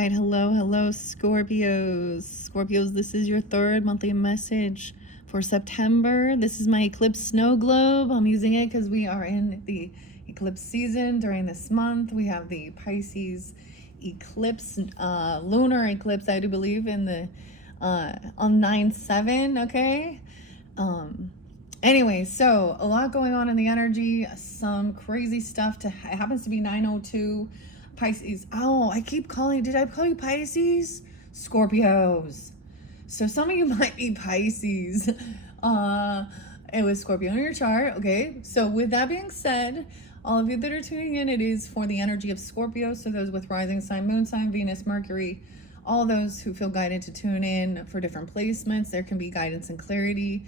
right. Hello, Scorpios. Scorpios, this is your third monthly message for September. This is my eclipse snow globe. I'm using it because we are in the eclipse season during this month. We have the Pisces eclipse, lunar eclipse, I do believe, in the on 9/7. Okay. Anyway, so a lot going on in the energy, some crazy stuff. It happens to be 9:02 Pisces. Oh, did I call you Pisces? Scorpios. So some of you might be Pisces. It was Scorpio in your chart. Okay, so with that being said, all of you that are tuning in, it is for the energy of Scorpio. So those with rising sign, moon sign, Venus, Mercury, all those who feel guided to tune in for different placements. There can be guidance and clarity,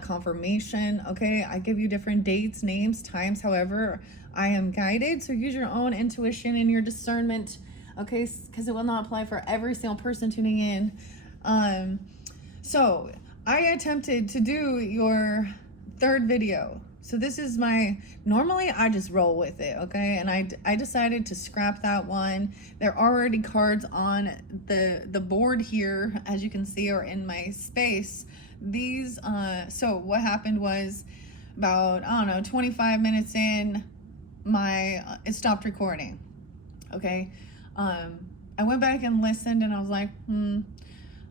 confirmation. Okay, I give you different dates, names, times. However, I am guided, so use your own intuition and your discernment. Okay, because it will not apply for every single person tuning in. So I attempted to do your third video. So this is normally I just roll with it, okay? And I decided to scrap that one. There are already cards on the board here, as you can see, or in my space. These, so what happened was about, 25 minutes in, it stopped recording, okay? I went back and listened and I was like,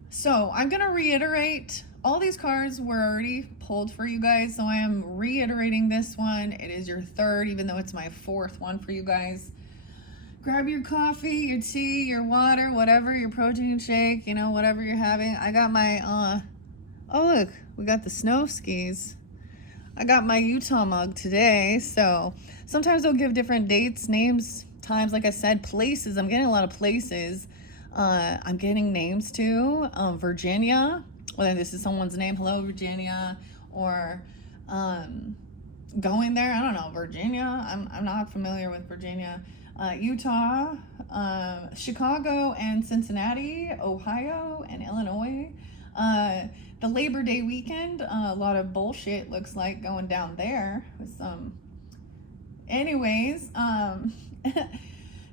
So I'm gonna reiterate, all these cards were already pulled for you guys, so I am reiterating this one. It is your third, even though it's my fourth one for you guys. Grab your coffee, your tea, your water, whatever, your protein shake, whatever you're having. I got my, oh look, we got the snow skis. I got my Utah mug today, so sometimes they'll give different dates, names, times, like I said, places. I'm getting a lot of places. I'm getting names too. Virginia, whether this is someone's name, hello Virginia, or going there, I don't know, Virginia. I'm not familiar with Virginia. Utah, Chicago and Cincinnati, Ohio and Illinois. The Labor Day weekend, a lot of bullshit looks like going down there with some. Anyways,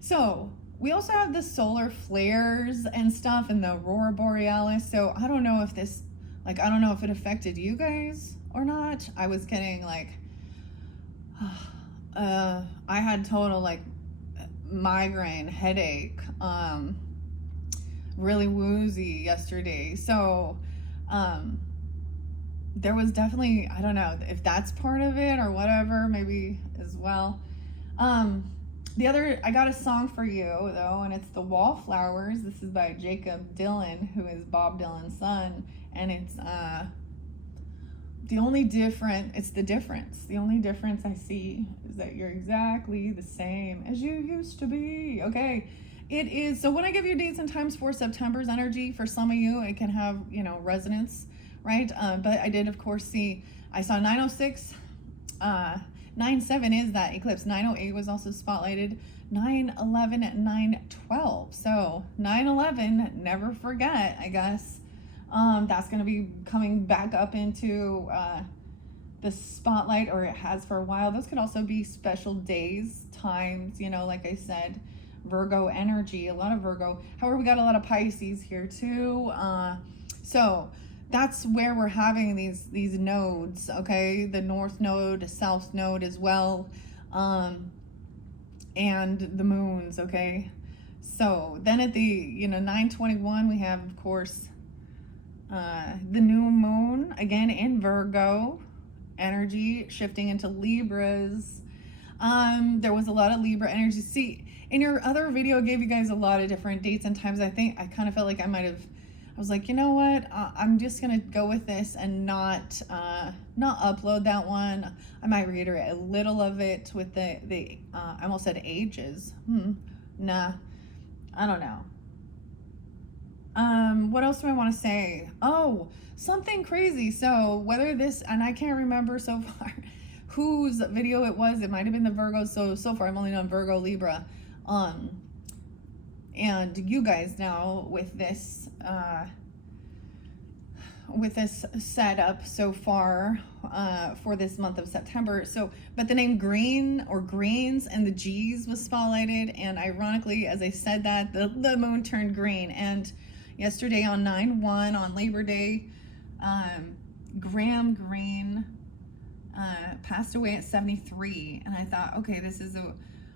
so we also have the solar flares and stuff and the Aurora Borealis. So I don't know if it affected you guys or not. I was getting I had total migraine, headache, really woozy yesterday. So there was definitely, I don't know if that's part of it or whatever, maybe as well. I got a song for you though, and it's The Wallflowers. This is by Jacob Dylan, who is Bob Dylan's son, and it's the only difference I see is that you're exactly the same as you used to be. Okay, it is. So when I give you dates and times for September's energy, for some of you it can have resonance, right? But I did of course I saw 906. 9/7 is that eclipse. 9/08 was also spotlighted. 9/11 and 9/12. So 9/11, never forget, I guess. That's going to be coming back up into the spotlight, or it has for a while. Those could also be special days, times, like I said, Virgo energy, a lot of Virgo. However, we got a lot of Pisces here too. So that's where we're having these nodes, okay? The north node, south node as well, and the moons, okay? So then at the 9/21, we have of course the new moon again in Virgo energy, shifting into Libras. There was a lot of Libra energy. See, in your other video, I gave you guys a lot of different dates and times. I think I kind of felt like I was like, you know what? I'm just gonna go with this and not upload that one. I might reiterate a little of it with the I almost said ages. Nah, I don't know. What else do I want to say? Oh, something crazy. So whether this, and I can't remember so far whose video it was. It might have been the Virgo. So far I've only done Virgo, Libra. And you guys now with this, with this setup so far for this month of September. So, but the name green or greens and the G's was spotlighted. And ironically, as I said that, the moon turned green. And yesterday on 9/1 on Labor Day, Graham Greene passed away at 73. And I thought, okay, this is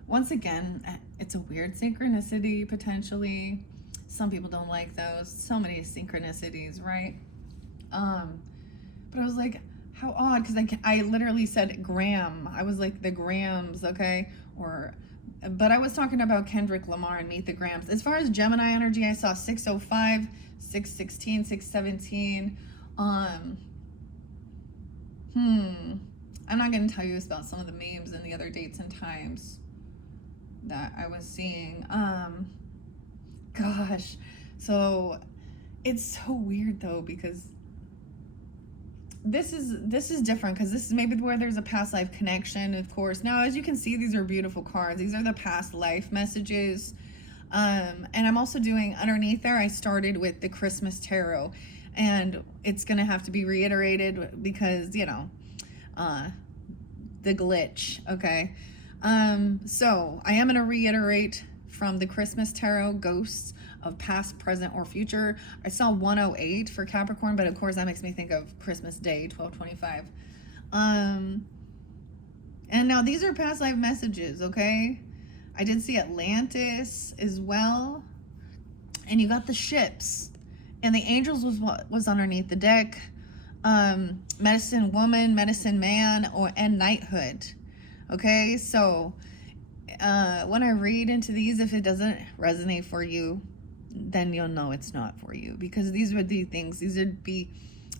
once again, it's a weird synchronicity potentially. Some people don't like those. So many synchronicities, right? But I was like, how odd, because I literally said Graham. I was like the Grahams, okay? But I was talking about Kendrick Lamar and Meet the Grahams. As far as Gemini energy, I saw 605, 616, 617. I'm not going to tell you about some of the memes and the other dates and times that I was seeing. Gosh, so it's so weird though, because this is different, because this is maybe where there's a past life connection, of course. Now, as you can see, these are beautiful cards. These are the past life messages. And I'm also doing underneath there, I started with the Christmas tarot, and it's gonna have to be reiterated because, you know, the glitch, okay? So I am gonna reiterate from the Christmas tarot, ghosts of past, present, or future. I saw 108 for Capricorn, but of course that makes me think of Christmas Day, 1225. And now these are past life messages, okay? I did see Atlantis as well. And you got the ships. And the angels was what was underneath the deck. Medicine woman, medicine man, and knighthood. Okay, so when I read into these, if it doesn't resonate for you, then you'll know it's not for you, because these would be things, these would be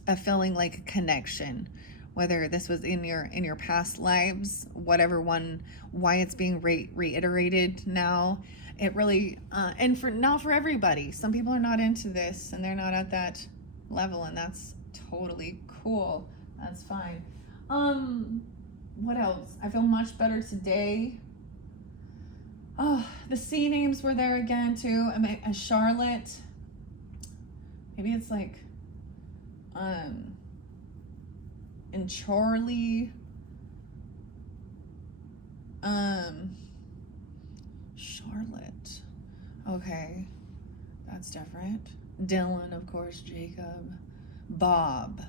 a feeling like a connection, whether this was in your past lives, whatever one, why it's being reiterated now. It really and for not for everybody. Some people are not into this and they're not at that level, and that's totally cool. That's fine. What else? I feel much better today. Oh, the C names were there again too. A Charlotte. Maybe it's like and Charlie. Charlotte. Okay. That's different. Dylan, of course, Jacob. Bob.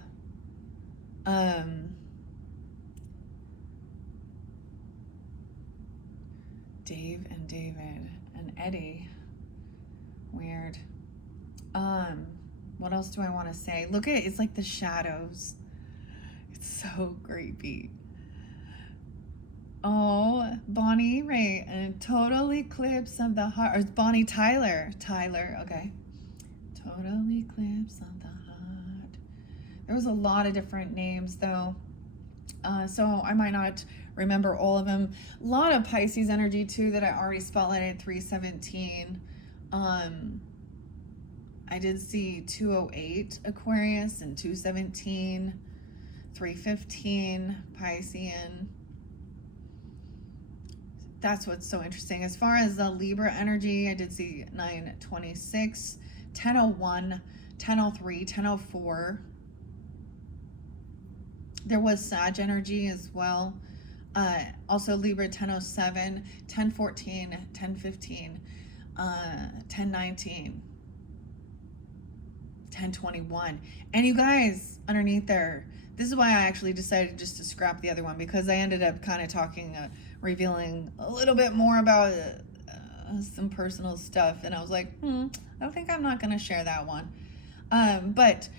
Dave and David and Eddie. Weird. What else do I want to say? Look at it, it's like the shadows. It's so creepy. Oh, Bonnie Ray, a total eclipse of the heart. Or it's Bonnie Tyler. Tyler, okay. Total eclipse of the heart. There was a lot of different names though. So I might not remember all of them. A lot of Pisces energy too that I already spotlighted. 317. I did see 208 Aquarius and 217, 315 Piscean. That's what's so interesting. As far as the Libra energy, I did see 926, 1001, 1003, 1004. There was Sag energy as well. Also Libra 1007, 1014, 1015, 1019, 1021. And you guys underneath there, this is why I actually decided just to scrap the other one, because I ended up kind of talking, revealing a little bit more about some personal stuff. And I was like, I think I'm not going to share that one. But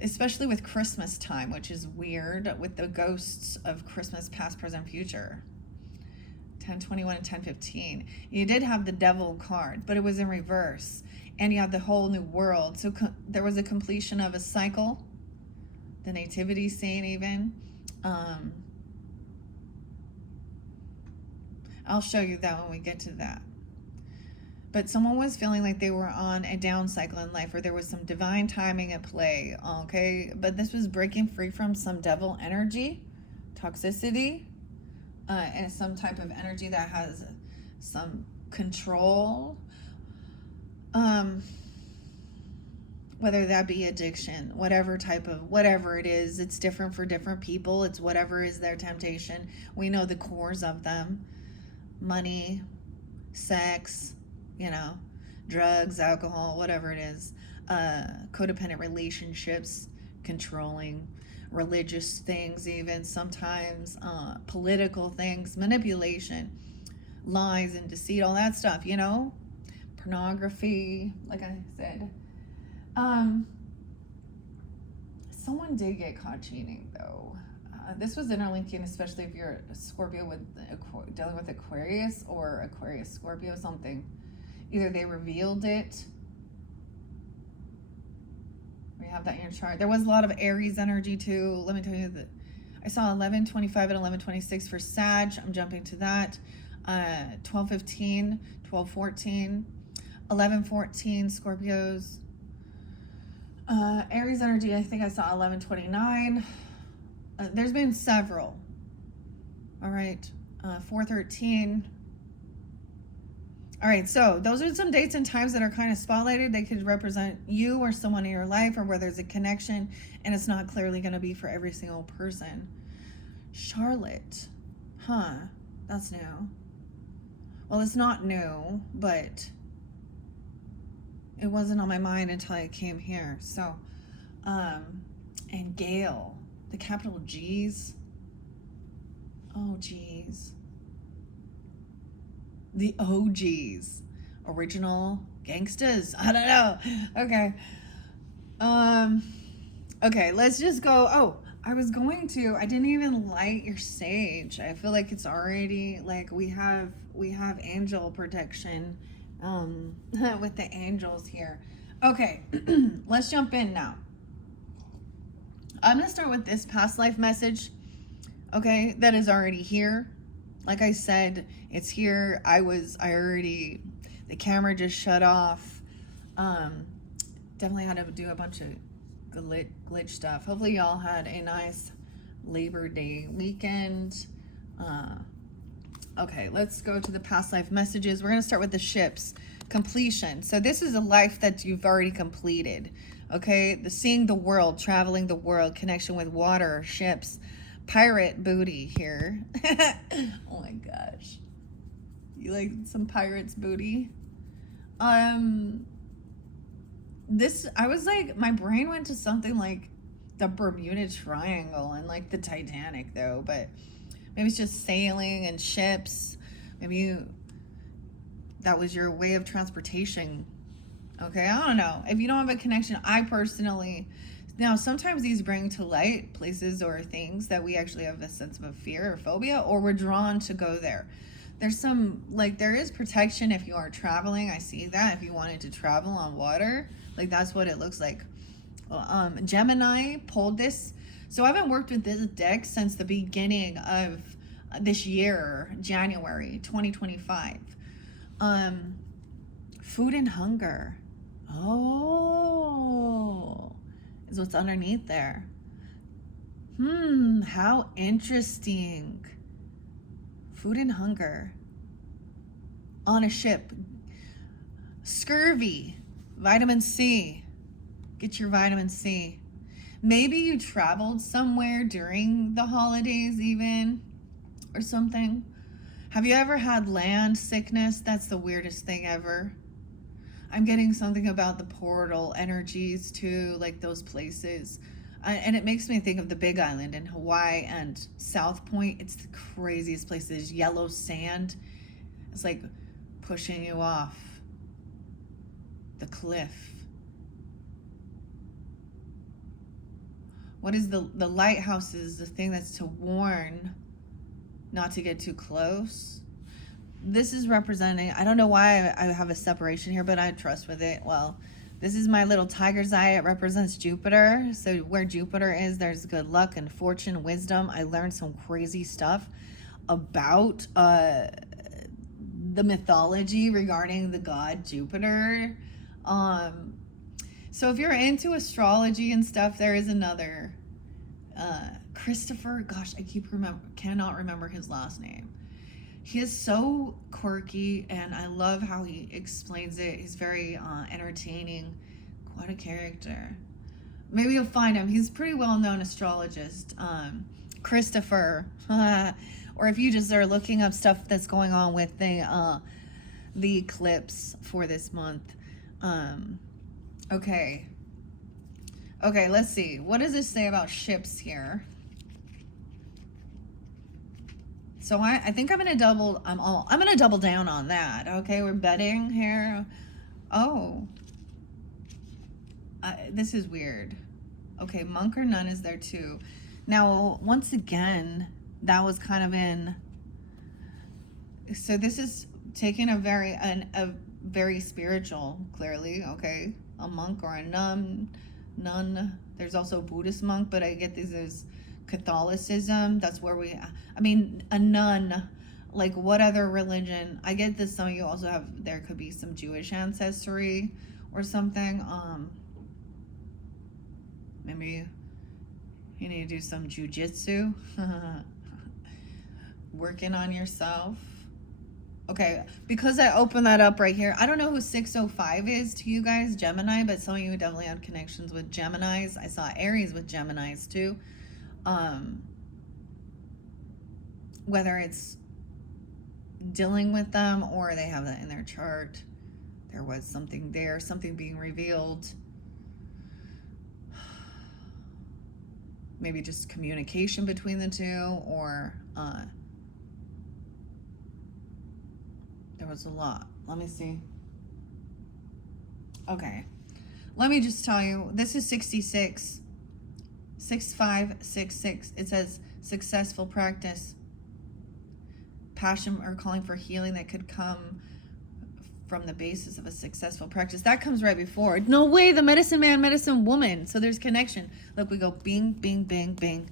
especially with Christmas time, which is weird, with the ghosts of Christmas past, present, future. 1021 and 1015. You did have the devil card, but it was in reverse. And you had the whole new world. So there was a completion of a cycle, the nativity scene even. I'll show you that when we get to that. But someone was feeling like they were on a down cycle in life, or there was some divine timing at play, okay? But this was breaking free from some devil energy, toxicity, and some type of energy that has some control, whether that be addiction, whatever type of, whatever it is. It's different for different people. It's whatever is their temptation. We know the cores of them: money, sex, you know, drugs, alcohol, whatever it is, codependent relationships, controlling, religious things, even sometimes, political things, manipulation, lies and deceit, all that stuff, you know, pornography, like I said. Someone did get caught cheating though. This was interlinking, especially if you're a Scorpio with dealing with Aquarius or Aquarius Scorpio, something. Either they revealed it. We have that in your chart. There was a lot of Aries energy too. Let me tell you that I saw 11:25 and 11:26 for Sag. I'm jumping to that. 12:15, 12:14, 11:14 Scorpios. Aries energy, I think I saw 11:29. There's been several. All right. 4:13. All right, so those are some dates and times that are kind of spotlighted. They could represent you or someone in your life, or where there's a connection, and it's not clearly going to be for every single person. Charlotte. Huh. That's new. Well, it's not new, but it wasn't on my mind until I came here. So, and Gail, the capital G's. Oh, geez. The OGs, original gangsters. I don't know. Okay. Okay, let's just go. Oh, I didn't even light your sage. I feel like it's already, like, we have angel protection, with the angels here. Okay, let's jump in now. I'm going to start with this past life message, okay, that is already here. Like I said, it's here. The camera just shut off. Definitely had to do a bunch of glitch stuff. Hopefully y'all had a nice Labor Day weekend. Okay, let's go to the past life messages. We're going to start with the ships. Completion. So this is a life that you've already completed. Okay, the seeing the world, traveling the world, connection with water, ships. Pirate booty here. Oh my gosh. You like some pirate's booty? I was like, my brain went to something like the Bermuda Triangle and like the Titanic though, but maybe it's just sailing and ships. Maybe that was your way of transportation. Okay, I don't know. If you don't have a connection, now, sometimes these bring to light places or things that we actually have a sense of a fear or phobia, or we're drawn to go there. There is protection if you are traveling. I see that if you wanted to travel on water, like that's what it looks like. Well, Gemini pulled this. So I haven't worked with this deck since the beginning of this year, January 2025. Food and hunger. Oh, is what's underneath there. How interesting. Food and hunger. On a ship. Scurvy. Vitamin C. Get your vitamin C. Maybe you traveled somewhere during the holidays even, or something. Have you ever had land sickness? That's the weirdest thing ever. I'm getting something about the portal energies too, like those places. And it makes me think of the Big Island in Hawaii and South Point. It's the craziest places. Yellow sand. It's like pushing you off the cliff. What is the lighthouse is the thing that's to warn not to get too close. This is representing, I don't know why I have a separation here, but I trust with it. Well, this is my little tiger's eye. It represents Jupiter. So where Jupiter is, there's good luck and fortune, wisdom. I learned some crazy stuff about the mythology regarding the god Jupiter. So if you're into astrology and stuff, there is another Christopher. Gosh, cannot remember his last name. He is so quirky, and I love how he explains it. He's very entertaining, What a character. Maybe you'll find him. He's a pretty well-known astrologist. Christopher. Or if you just are looking up stuff that's going on with the eclipse for this month. Okay. Okay, let's see. What does this say about ships here? So I think I'm gonna double down on that. Okay, we're betting here. Oh, this is weird. Okay, monk or nun is there too. Now, once again, that was kind of in. So this is taking a very spiritual, clearly. Okay, a monk or a nun. There's also a Buddhist monk, but I get these as Catholicism. That's where I mean, a nun. Like, what other religion? I get this. Some of you also have. There could be some Jewish ancestry or something. Maybe you need to do some jujitsu. Working on yourself. Okay, because I opened that up right here. I don't know who 605 is to you guys, Gemini, but some of you definitely have connections with Geminis. I saw Aries with Geminis too. Whether it's dealing with them or they have that in their chart, there was something there, something being revealed. Maybe just communication between the two, or there was a lot. Let me see. Okay. Let me just tell you, this is 66. 6566. It says successful practice. Passion or calling for healing that could come from the basis of a successful practice. That comes right before. No way, the medicine man, medicine woman. So there's connection. Look, we go bing, bing, bing, bing.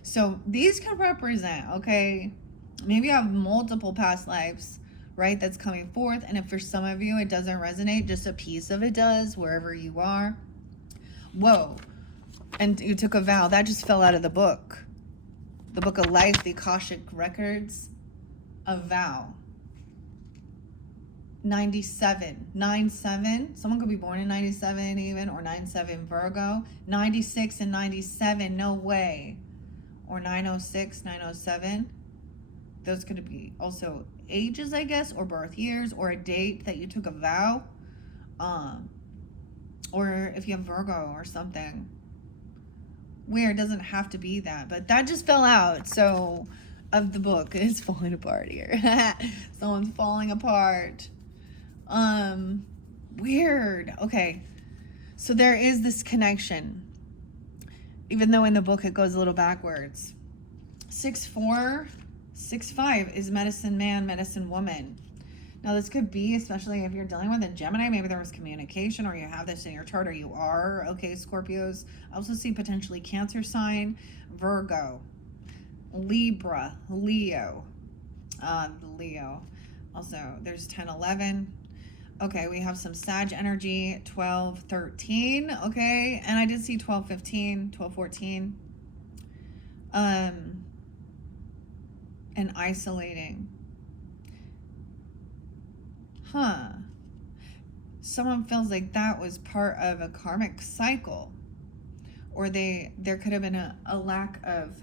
So these can represent, okay, maybe you have multiple past lives, right, that's coming forth. And if for some of you it doesn't resonate, just a piece of it does, wherever you are. Whoa. And you took a vow. That just fell out of the book. The book of life, the Akashic records. A vow. 97. 97. Someone could be born in 97 even, or 97 Virgo. 96 and 97. No way. Or 906, 907. Those could be also ages, I guess, or birth years, or a date that you took a vow. Or if you have Virgo or something. Weird, doesn't have to be that, but that just fell out. So, of the book, it's falling apart here. Someone's falling apart. Weird. Okay, so there is this connection, even though in the book it goes a little backwards. 6-4, 6-5 is medicine man, medicine woman. Now this could be, especially if you're dealing with a Gemini, maybe there was communication, or you have this in your chart, or you are. Okay, Scorpios. I also see potentially Cancer sign, Virgo, Libra, Leo. Leo. Also, there's 10, 11. Okay, we have some Sag energy, 12, 13. Okay, and I did see 12, 15, 12, 14. And isolating. Someone feels like that was part of a karmic cycle, or there could have been a lack of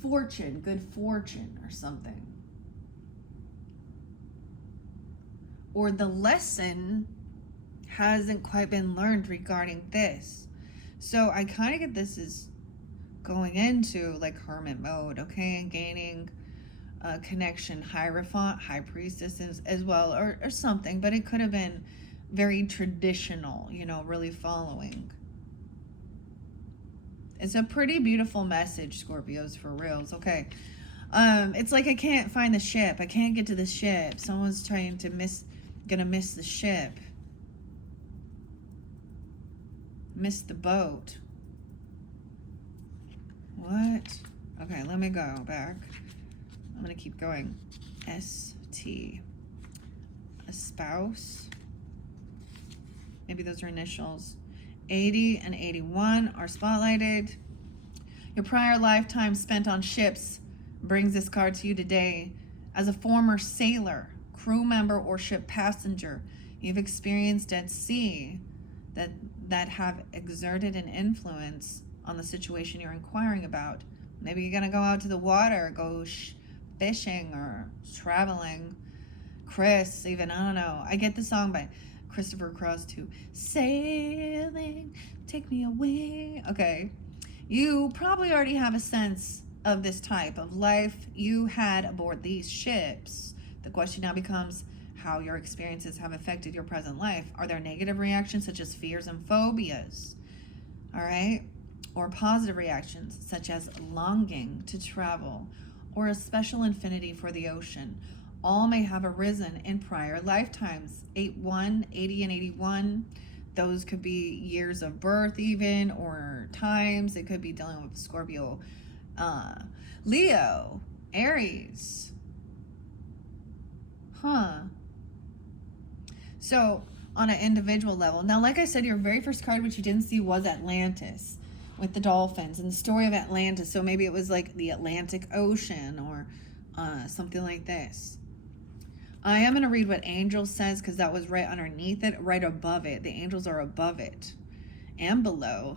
fortune, good fortune or something, or the lesson hasn't quite been learned regarding this. So I kind of get this is going into like hermit mode, okay, and gaining connection, Hierophant, high priestesses as well, or something, but it could have been very traditional, you know, really following. It's a pretty beautiful message, Scorpios, for reals. Okay, it's like I can't find the ship. I can't get to the ship. Someone's trying to gonna miss the ship, miss the boat. What? Okay, let me go back. I'm going to keep going. ST. A spouse. Maybe those are initials. 80 and 81 are spotlighted. Your prior lifetime spent on ships brings this card to you today. As a former sailor, crew member, or ship passenger, You've experienced at sea that have exerted an influence on the situation you're inquiring about. Maybe you're going to go out to the water, go fishing or traveling. Chris, even, I don't know. I get the song by Christopher Cross too. Sailing, take me away. Okay. You probably already have a sense of this type of life you had aboard these ships. The question now becomes how your experiences have affected your present life. Are there negative reactions such as fears and phobias? All right? Or positive reactions such as longing to travel or a special affinity for the ocean. All may have arisen in prior lifetimes. 81, 80, and 81. Those could be years of birth even, or times. It could be dealing with Scorpio, Leo, Aries. So on an individual level. Now, like I said, your very first card, which you didn't see, was Atlantis with the dolphins and the story of Atlantis. So maybe it was like the Atlantic Ocean or something like this. I am going to read what Angel says because that was right underneath it, right above it. The angels are above it and below.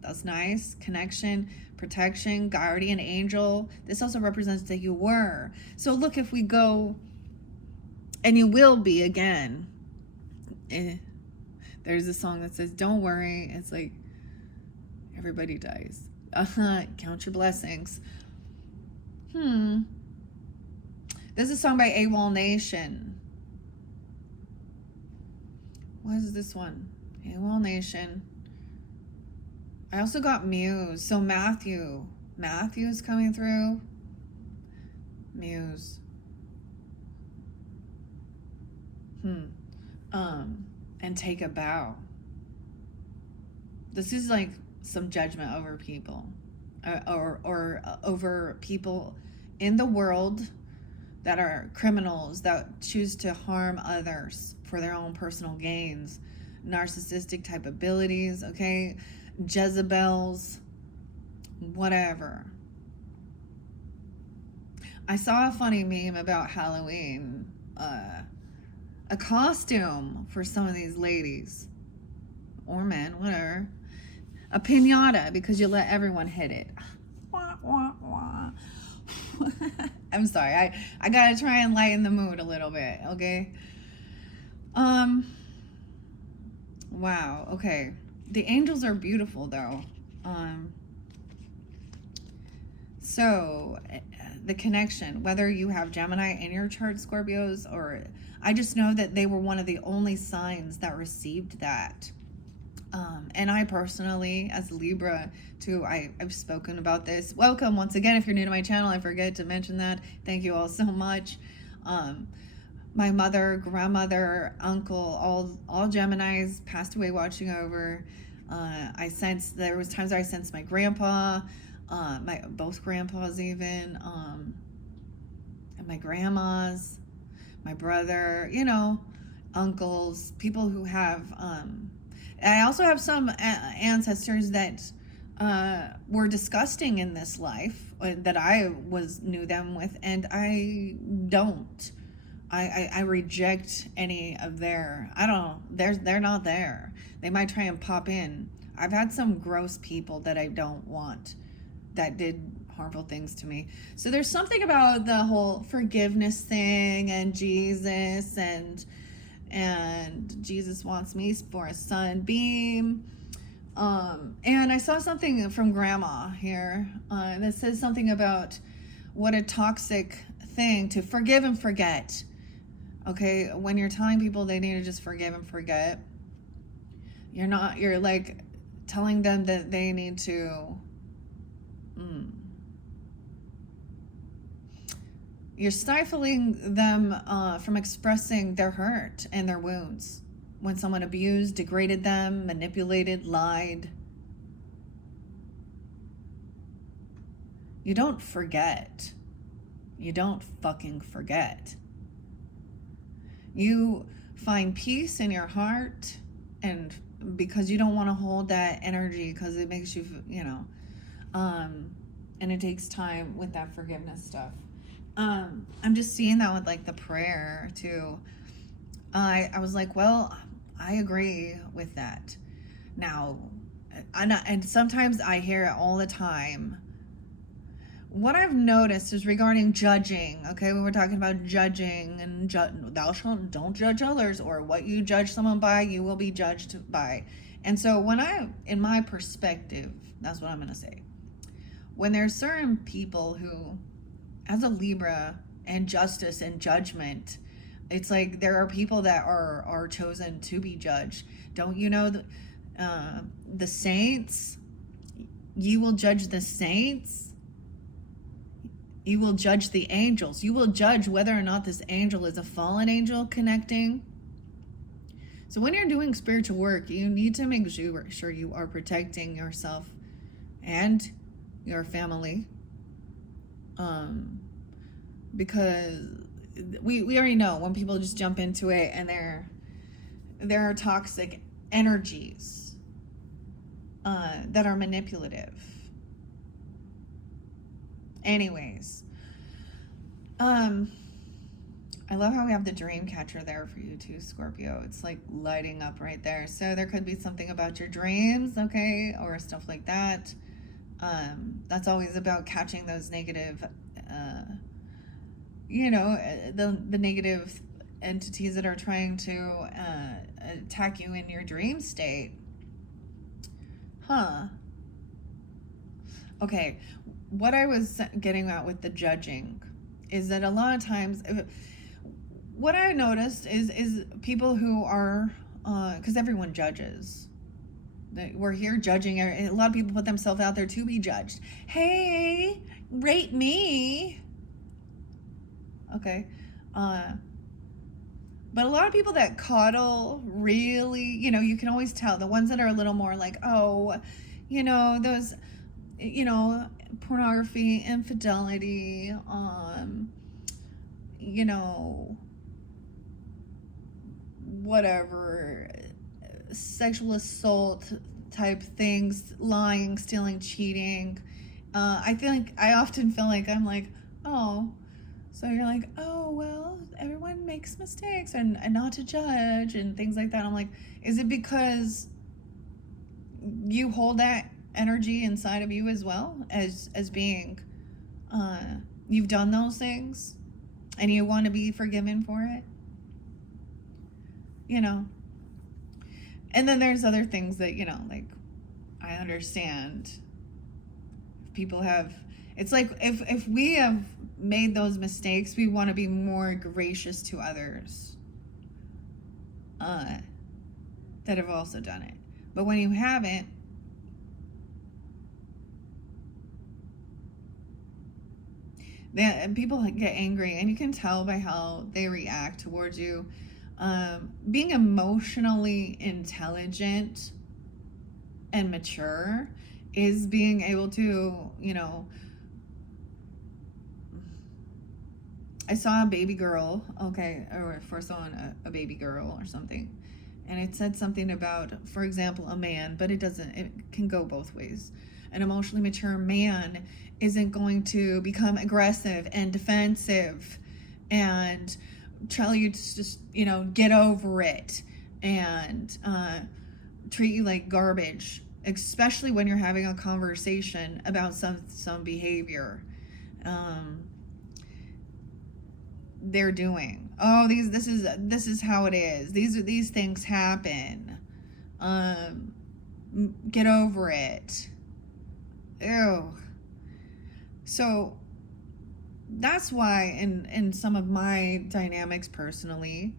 That's nice. Connection, protection, guardian angel. This also represents that you were. So look, if we go, and you will be again. There's a song that says, don't worry. It's like, everybody dies. Count your blessings. This is a song by AWOL Nation. What is this one? AWOL Nation. I also got Muse. So Matthew is coming through. Muse. And take a bow. This is like some judgment over people, or over people in the world that are criminals that choose to harm others for their own personal gains, narcissistic type abilities, okay, Jezebels, whatever. I saw a funny meme about Halloween, a costume for some of these ladies or men, whatever, a piñata because you let everyone hit it. Wah, wah, wah. I'm sorry, I gotta try and lighten the mood a little bit, okay? Wow, okay. The angels are beautiful though. So the connection, whether you have Gemini in your chart, Scorpios, or I just know that they were one of the only signs that received that. And I personally, as Libra too, I've spoken about this. Welcome once again. If you're new to my channel, I forget to mention that. Thank you all so much. My mother, grandmother, uncle, all Geminis passed away watching over. I sensed, there was times I sensed my grandpa, both grandpas even, and my grandmas, my brother, uncles, people who have, I also have some ancestors that were disgusting in this life that I knew them with, and I don't. I reject any of their, they're not there. They might try and pop in. I've had some gross people that I don't want that did harmful things to me. So there's something about the whole forgiveness thing and Jesus and Jesus wants me for a sunbeam. And I saw something from Grandma here that says something about what a toxic thing to forgive and forget. Okay, when you're telling people they need to just forgive and forget, you're like telling them that they need to, you're stifling them from expressing their hurt and their wounds when someone abused, degraded them, manipulated, lied. You don't forget. You don't fucking forget. You find peace in your heart, and because you don't want to hold that energy because it makes you, and it takes time with that forgiveness stuff. I'm just seeing that with like the prayer too. I was like, well, I agree with that. Now, and sometimes I hear it all the time. What I've noticed is regarding judging, okay, when we're talking about judging and thou shalt don't judge others, or what you judge someone by, you will be judged by. And so in my perspective, that's what I'm going to say. When there's certain people who, as a Libra, and justice and judgment, it's like there are people that are chosen to be judged. Don't you know the saints? You will judge the saints. You will judge the angels. You will judge whether or not this angel is a fallen angel connecting. So when you're doing spiritual work, you need to make sure you are protecting yourself and your family. Because we already know when people just jump into it, and there are toxic energies that are manipulative. Anyways, I love how we have the dream catcher there for you too, Scorpio. It's like lighting up right there. So there could be something about your dreams, okay, or stuff like that. That's always about catching those negative, the negative entities that are trying to attack you in your dream state. Okay, what I was getting at with the judging is that a lot of times, what I noticed is people who are, because everyone judges. We're here judging. A lot of people put themselves out there to be judged. Hey, rate me. Okay. But a lot of people that coddle, really, you can always tell. The ones that are a little more like, oh, those, pornography, infidelity, whatever, sexual assault type things, lying, stealing, cheating. I often feel like I'm like, oh, so you're like, oh, well, everyone makes mistakes and not to judge and things like that. I'm like, is it because you hold that energy inside of you as well as being, you've done those things and you want to be forgiven for it? And then there's other things that, like, I understand. People have, it's like if we have made those mistakes, we want to be more gracious to others that have also done it. But when you haven't, people get angry, and you can tell by how they react towards you. Being emotionally intelligent and mature is being able to, I saw a baby girl, okay, or for someone, a baby girl or something, and it said something about, for example, a man, but it can go both ways. An emotionally mature man isn't going to become aggressive and defensive and tell you to just, get over it and treat you like garbage, especially when you're having a conversation about some behavior they're doing. Oh, this is how it is. These things happen. Get over it. Ew. So that's why in some of my dynamics personally,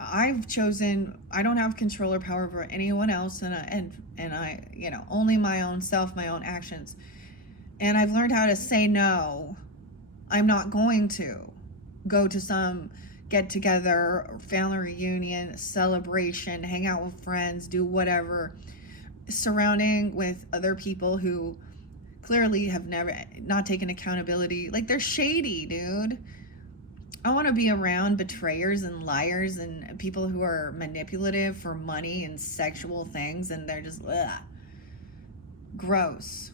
I've chosen, I don't have control or power over anyone else, and I only my own self, my own actions. And I've learned how to say no. I'm not going to go to some get together, family reunion, celebration, hang out with friends, do whatever, surrounding with other people who clearly have not taken accountability. Like, they're shady, dude. I want to be around betrayers and liars and people who are manipulative for money and sexual things, and they're just gross.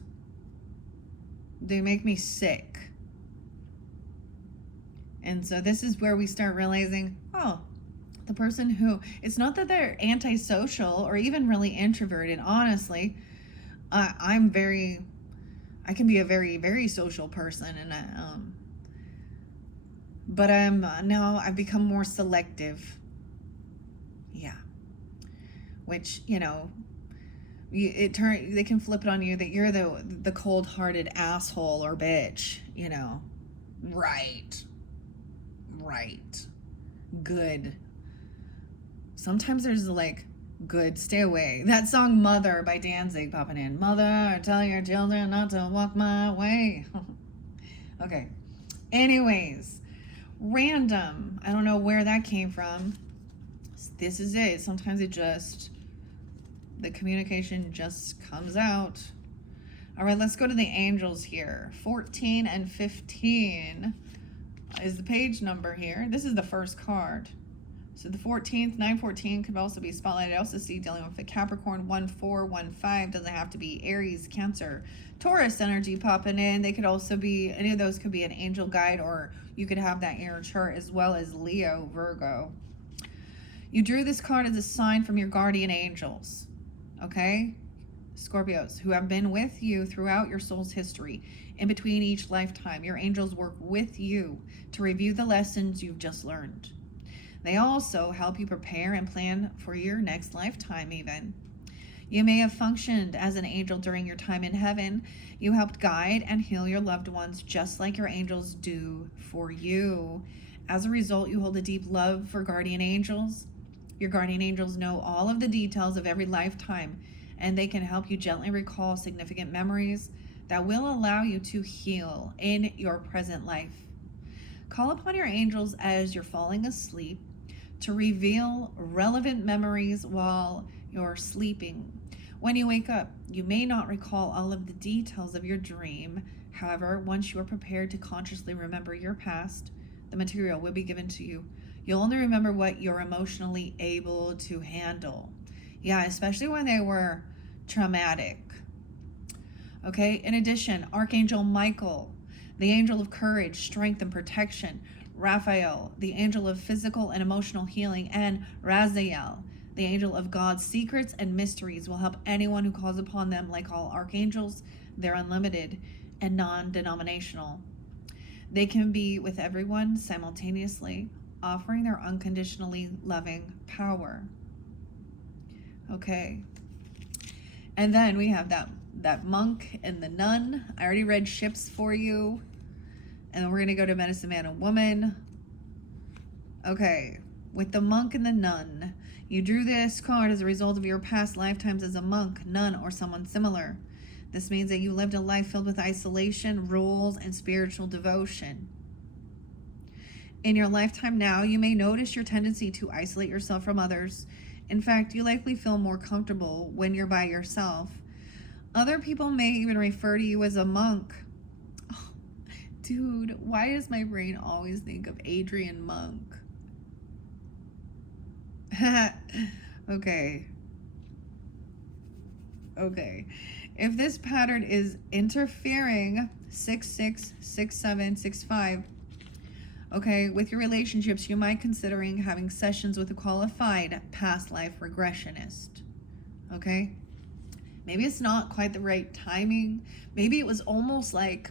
They make me sick. And so this is where we start realizing, oh, The person who, it's not that they're antisocial or even really introverted. Honestly, I'm very, I can be a very, very social person, and but now I've become more selective. Yeah, which they can flip it on you that you're the cold-hearted asshole or bitch. Right, right, good. Sometimes there's like good, stay away. That song Mother by Danzig popping in. Mother, tell your children not to walk my way. Okay. Anyways, random. I don't know where that came from. This is it. Sometimes the communication just comes out. All right, let's go to the angels here. 14 and 15 is the page number here. This is the first card. So the 14th, 914 could also be spotlighted. I also see dealing with the Capricorn 1415. Doesn't have to be Aries, Cancer, Taurus energy popping in. They could also be, any of those could be an angel guide, or you could have that in your chart, as well as Leo, Virgo. You drew this card as a sign from your guardian angels, okay? Scorpios, who have been with you throughout your soul's history. In between each lifetime, your angels work with you to review the lessons you've just learned. They also help you prepare and plan for your next lifetime even. You may have functioned as an angel during your time in heaven. You helped guide and heal your loved ones just like your angels do for you. As a result, you hold a deep love for guardian angels. Your guardian angels know all of the details of every lifetime, and they can help you gently recall significant memories that will allow you to heal in your present life. Call upon your angels as you're falling asleep to reveal relevant memories while you're sleeping. When you wake up, you may not recall all of the details of your dream. However, once you are prepared to consciously remember your past, the material will be given to you. You'll only remember what you're emotionally able to handle. Yeah, especially when they were traumatic. Okay, in addition, Archangel Michael, the angel of courage, strength, and protection. Raphael, the angel of physical and emotional healing. And Raziel, the angel of God's secrets and mysteries, will help anyone who calls upon them. Like all archangels, they're unlimited and non-denominational. They can be with everyone simultaneously, offering their unconditionally loving power. Okay. And then we have that monk and the nun. I already read ships for you. And then we're going to go to medicine man and woman. Okay. With the monk and the nun, you drew this card as a result of your past lifetimes as a monk, nun, or someone similar. This means that you lived a life filled with isolation, rules, and spiritual devotion. In your lifetime now, you may notice your tendency to isolate yourself from others. In fact, you likely feel more comfortable when you're by yourself. Other people may even refer to you as a monk. Oh, dude, why does my brain always think of Adrian Monk? Okay. If this pattern is interfering, 666765, okay, with your relationships, you might considering having sessions with a qualified past life regressionist. Okay? Maybe it's not quite the right timing. Maybe it was almost like,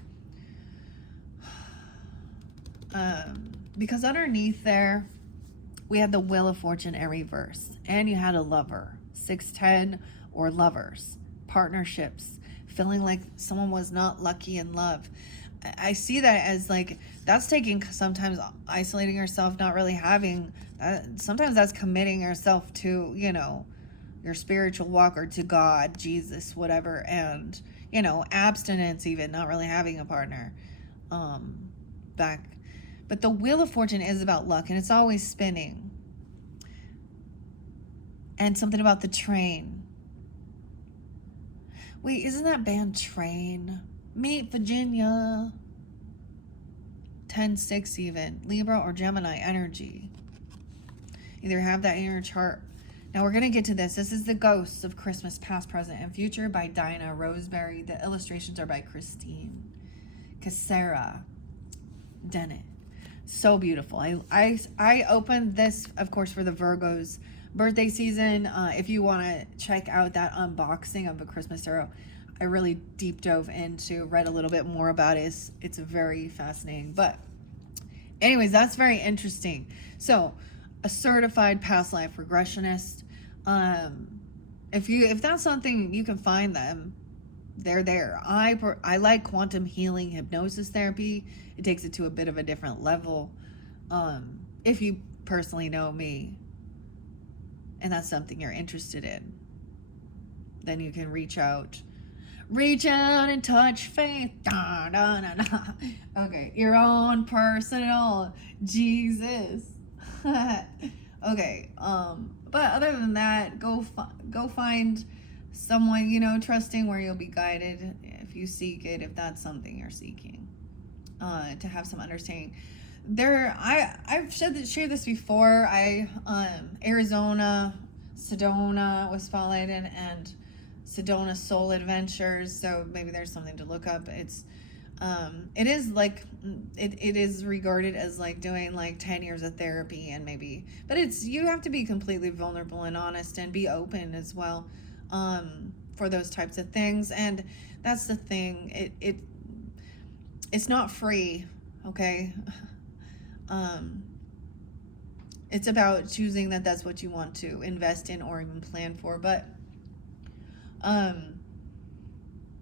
because underneath there, we had the Wheel of Fortune in reverse, and you had a lover, 610, or lovers, partnerships, feeling like someone was not lucky in love. I see that as like, that's taking sometimes isolating yourself, not really having, sometimes that's committing yourself to, your spiritual walk, or to God, Jesus, whatever, and, abstinence even, not really having a partner. But the Wheel of Fortune is about luck, and it's always spinning. And something about the train. Wait, isn't that band Train? Meet Virginia. 10-6 even. Libra or Gemini energy. Either have that in your chart. Now we're going to get to this. This is The Ghosts of Christmas Past, Present, and Future by Dinah Roseberry. The illustrations are by Christine Casera Dennett. So beautiful. I opened this, of course, for the Virgos birthday season. If you want to check out that unboxing of a Christmas tarot, I really deep dove into, read a little bit more about it. It's very fascinating. But anyways, that's very interesting. So, a certified past life regressionist. If that's something you can find them, they're there. I like quantum healing hypnosis therapy. It takes it to a bit of a different level. If you personally know me and that's something you're interested in, then you can reach out and touch faith. Da, da, da, da. Okay, your own personal Jesus. Okay, but other than that, go find someone, you know, trusting, where you'll be guided if you seek it, if that's something you're seeking, to have some understanding. I've shared this before. Arizona Sedona was spotlighted, and Sedona Soul Adventures, so maybe there's something to look up. It is like, it is regarded as like doing like 10 years of therapy, and maybe, but you have to be completely vulnerable and honest and be open as well, for those types of things. And that's the thing, it's not free, okay? It's about choosing that's what you want to invest in or even plan for. But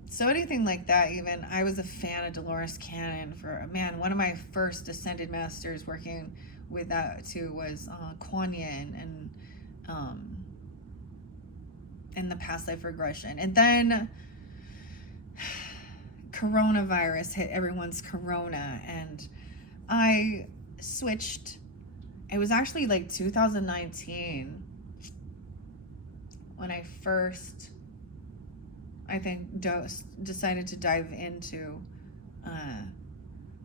so anything like that, even I was a fan of Dolores Cannon for, man, one of my first Ascended Masters working with that too was Kuan Yin, and the past life regression. And then coronavirus hit everyone's corona, and I switched. It was actually like 2019 when I first, I think, decided to dive into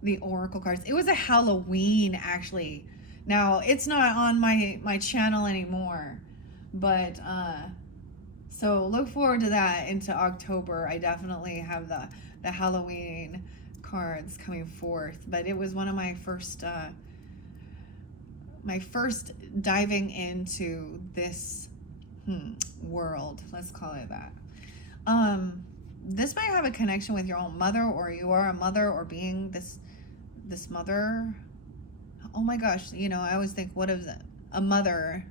the oracle cards. It was a Halloween, actually. Now, it's not on my channel anymore, but so look forward to that into October. I definitely have the Halloween cards coming forth, but it was one of my first diving into this world, let's call it that. This might have a connection with your own mother, or you are a mother, or being this mother. Oh my gosh, you know, I always think, what is it? A Mother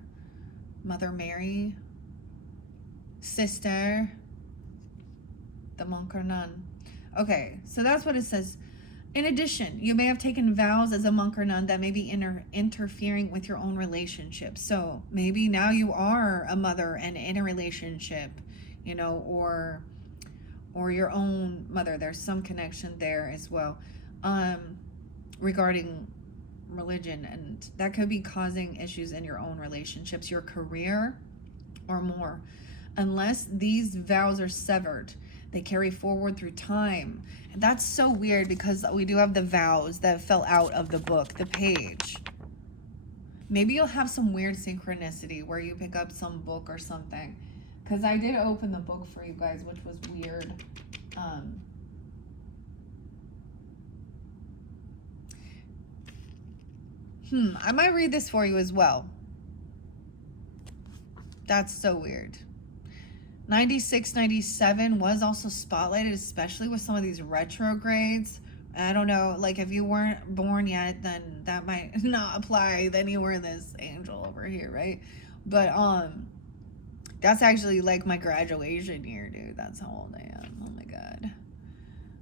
Mary, sister, the monk or nun. Okay, so that's what it says. In addition, you may have taken vows as a monk or nun that may be interfering with your own relationship. So maybe now you are a mother and in a relationship, you know, or your own mother. There's some connection there as well, regarding religion, and that could be causing issues in your own relationships, your career, or more. Unless these vows are severed, they carry forward through time. And that's so weird, because we do have the vows that fell out of the book, the page. Maybe you'll have some weird synchronicity where you pick up some book or something, because I did open the book for you guys, which was weird. I might read this for you as well. That's so weird. 96, 97 was also spotlighted, especially with some of these retrogrades. I don't know, like if you weren't born yet, then that might not apply. Then you were this angel over here, right? But that's actually like my graduation year, dude. That's how old I am. Oh my god.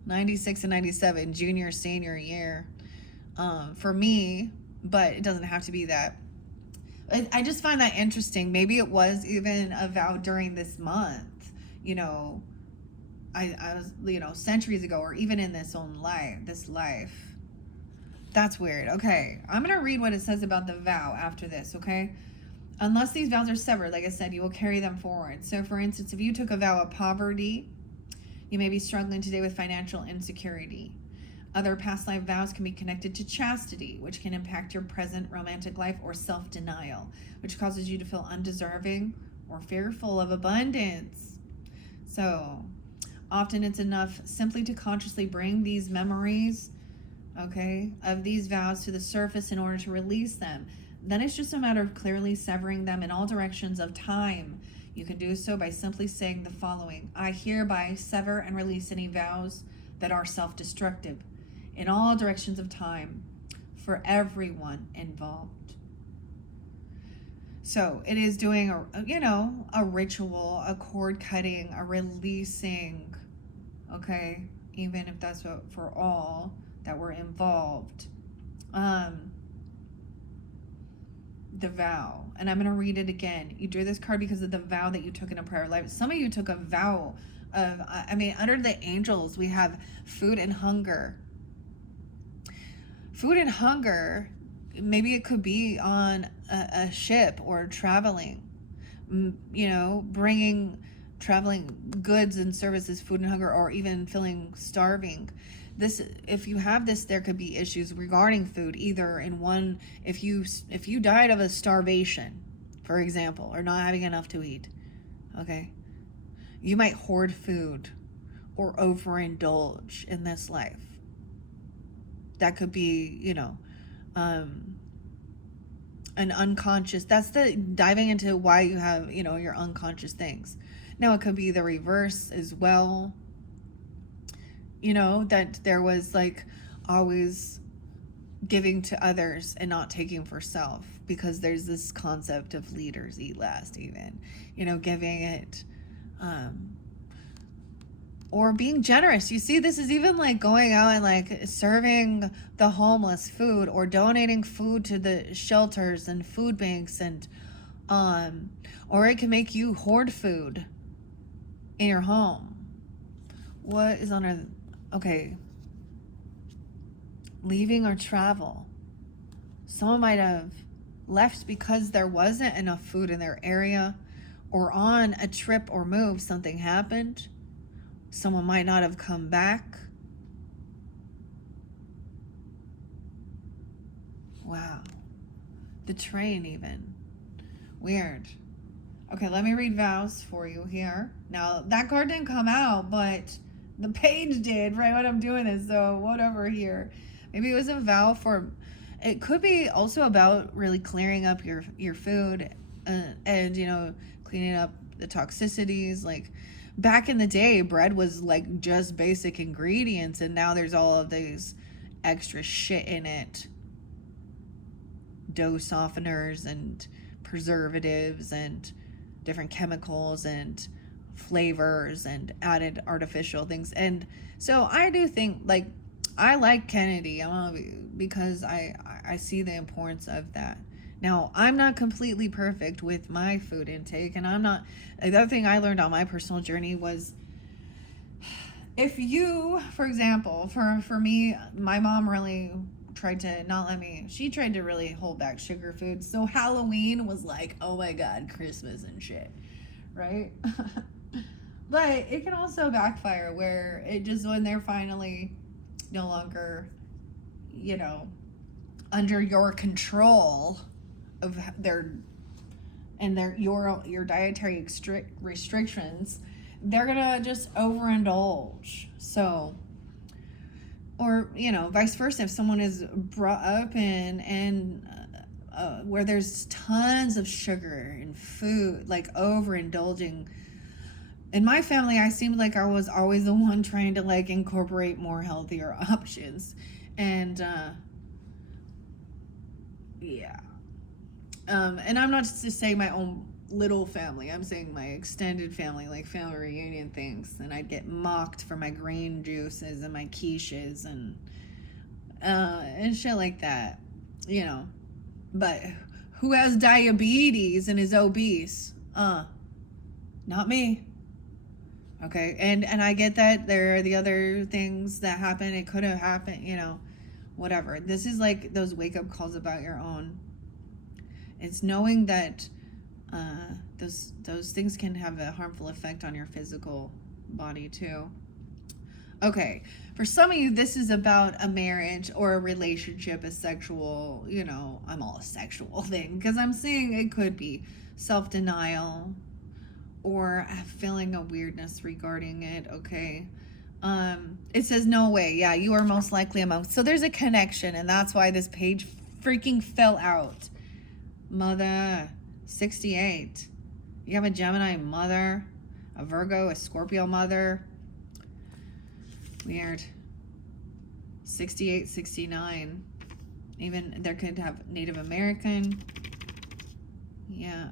96 and 97, junior, senior year. For me, but it doesn't have to be that. I just find that interesting. Maybe it was even a vow during this month, you know, I was, you know, centuries ago, or even in this life. That's weird. Okay, I'm going to read what it says about the vow after this, okay? Unless these vows are severed, like I said, you will carry them forward. So, for instance, if you took a vow of poverty, you may be struggling today with financial insecurity. Other past life vows can be connected to chastity, which can impact your present romantic life, or self-denial, which causes you to feel undeserving or fearful of abundance. So often it's enough simply to consciously bring these memories okay, of these vows to the surface in order to release them. Then it's just a matter of clearly severing them in all directions of time. You can do so by simply saying the following: I hereby sever and release any vows that are self destructive in all directions of time for everyone involved. So it is doing a ritual, a cord cutting, a releasing, okay, even if that's what, for all that were involved. The vow, and I'm going to read it again. You drew this card because of the vow that you took in a prior life. Some of you took a vow of, under the angels, we have food and hunger. Food and hunger, maybe it could be on a ship or traveling, bringing traveling goods and services, food and hunger, or even feeling starving. This, if you have this, there could be issues regarding food, either in one, if you died of a starvation, for example, or not having enough to eat, okay, you might hoard food or overindulge in this life. That could be, an unconscious, that's the diving into why you have, your unconscious things. Now it could be the reverse as well. That there was like always giving to others and not taking for self, because there's this concept of leaders eat last, even, giving it, or being generous. You see, this is even like going out and like serving the homeless food, or donating food to the shelters and food banks, and or it can make you hoard food in your home. What is on our, okay, leaving or travel. Someone might have left because there wasn't enough food in their area, or on a trip or move, something happened. Someone might not have come back. Wow. The train even. Weird. Okay, let me read vows for you here. Now, that card didn't come out, but the page did, right, when I'm doing this, so whatever here. Maybe it was a vow for, it could be also about really clearing up your food, and, cleaning up the toxicities. Like, back in the day, bread was like just basic ingredients, and now there's all of these extra shit in it. Dough softeners and preservatives and different chemicals and flavors and added artificial things. And so I do think, like, I like Kennedy because I see the importance of that. Now, I'm not completely perfect with my food intake, and I'm not, the other thing I learned on my personal journey was, if you, for example, for me, my mom really tried to not let me, she tried to really hold back sugar foods. So Halloween was like, oh my God, Christmas and shit, right? But it can also backfire, where it just, when they're finally no longer, under your control of your dietary restrictions, they're gonna just overindulge. So, or vice versa, if someone is brought up in where there's tons of sugar and food, like overindulging. In my family, I seemed like I was always the one trying to like incorporate more healthier options, and yeah. And I'm not just to say my own little family. I'm saying my extended family, like family reunion things. And I'd get mocked for my green juices and my quiches and shit like that, But who has diabetes and is obese? Not me. Okay, and I get that there are the other things that happen. It could have happened, whatever. This is like those wake-up calls about your own. It's knowing that those things can have a harmful effect on your physical body too. Okay, for some of you, this is about a marriage or a relationship, a sexual, I'm all a sexual thing, because I'm seeing it could be self-denial or feeling a weirdness regarding it, okay? It says, no way. Yeah, you are most likely among. So there's a connection, and that's why this page freaking fell out. Mother, 68. You have a Gemini mother, a Virgo, a Scorpio mother. Weird. 68, 69. Even there could have Native American. Yeah,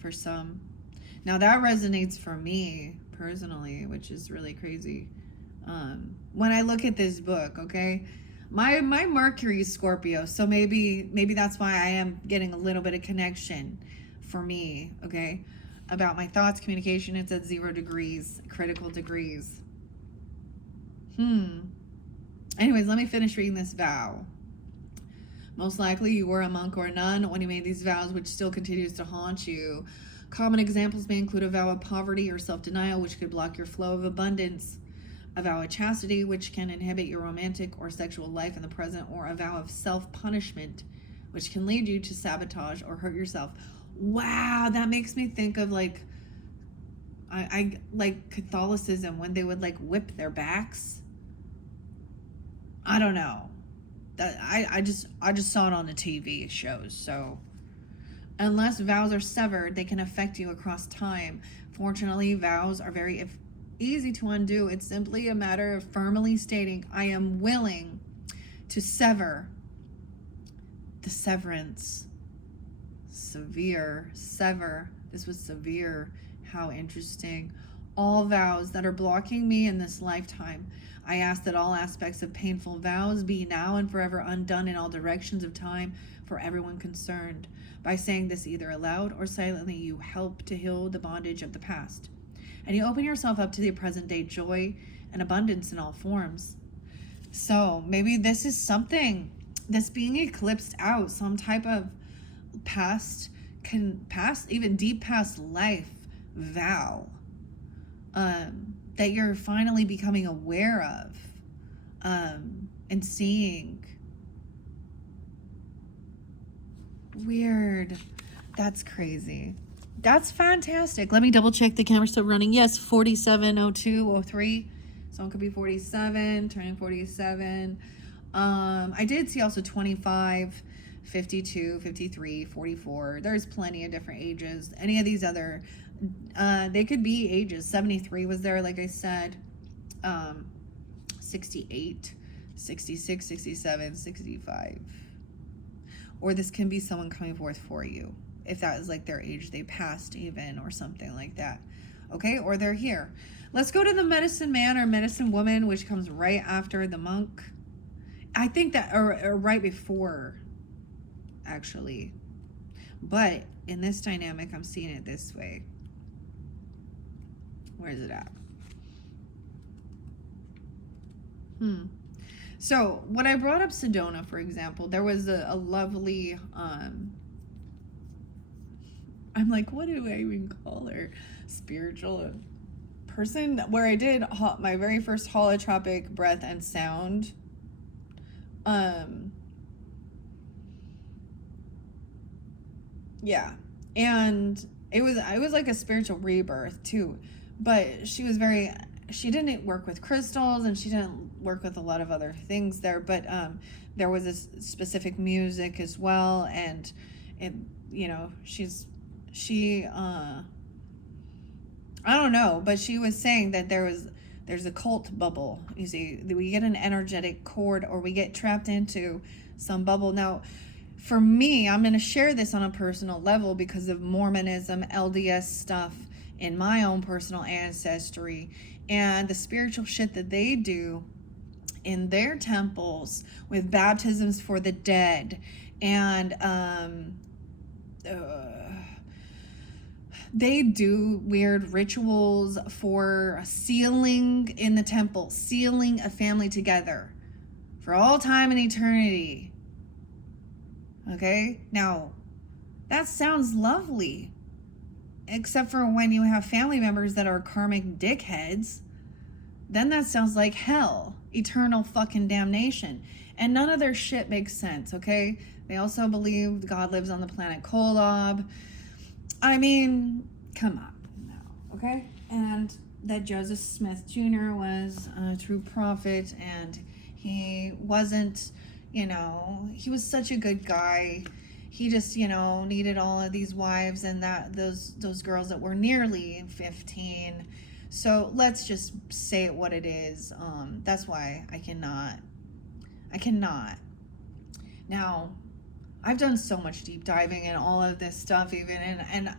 for some. Now that resonates for me personally, which is really crazy. When I look at this book, okay, my Mercury is Scorpio, so maybe that's why I am getting a little bit of connection for me, okay, about my thoughts, communication. It's at 0 degrees, critical degrees. Anyways, let me finish reading this vow. Most likely you were a monk or a nun when you made these vows, which still continues to haunt you. Common examples may include a vow of poverty or self-denial, which could block your flow of abundance, a vow of chastity, which can inhibit your romantic or sexual life in the present, or a vow of self-punishment, which can lead you to sabotage or hurt yourself. Wow, that makes me think of like, I like Catholicism when they would like whip their backs. I don't know. That I just saw it on the TV shows. So unless vows are severed, they can affect you across time. Fortunately, vows are very easy to undo. It's simply a matter of firmly stating, I am willing to sever. The severance. Severe. Sever. This was severe. How interesting. All vows that are blocking me in this lifetime. I ask that all aspects of painful vows be now and forever undone in all directions of time for everyone concerned. By saying this either aloud or silently, you help to heal the bondage of the past. And you open yourself up to the present day joy and abundance in all forms. So maybe this is something that's being eclipsed out, some type of past, even deep past life vow that you're finally becoming aware of and seeing. Weird. That's crazy. That's fantastic. Let me double check the camera's still running. Yes, 470203. Someone could be 47, turning 47. I did see also 25, 52, 53, 44. There's plenty of different ages. Any of these other, they could be ages. 73 was there, like I said. 68, 66, 67, 65. Or this can be someone coming forth for you, if that is like their age, they passed even, or something like that. Okay, or they're here. Let's go to the medicine man or medicine woman, which comes right after the monk. I think that, or right before, actually. But in this dynamic, I'm seeing it this way. Where is it at? So when I brought up Sedona, for example, there was a lovely, I'm like, what do I even call her? Spiritual person, where I did my very first holotropic breath and sound. Yeah. And it was like a spiritual rebirth too. But she didn't work with crystals, and she didn't work with a lot of other things there, but there was a specific music as well, and it, you know, I don't know, but she was saying that there's a cult bubble. You see, we get an energetic cord, or we get trapped into some bubble. Now, for me, I'm going to share this on a personal level because of Mormonism, LDS stuff in my own personal ancestry, and the spiritual shit that they do in their temples with baptisms for the dead, and they do weird rituals for sealing in the temple, sealing a family together for all time and eternity. Okay? Now, that sounds lovely, except for when you have family members that are karmic dickheads. Then that sounds like hell, eternal fucking damnation. And none of their shit makes sense, okay? They also believe God lives on the planet Kolob. I mean, come on now, okay? And that Joseph Smith Jr. was a true prophet, and he wasn't, he was such a good guy. He just, needed all of these wives and that those girls that were nearly 15. So let's just say it what it is. That's why I cannot. Now, I've done so much deep diving in all of this stuff, even, and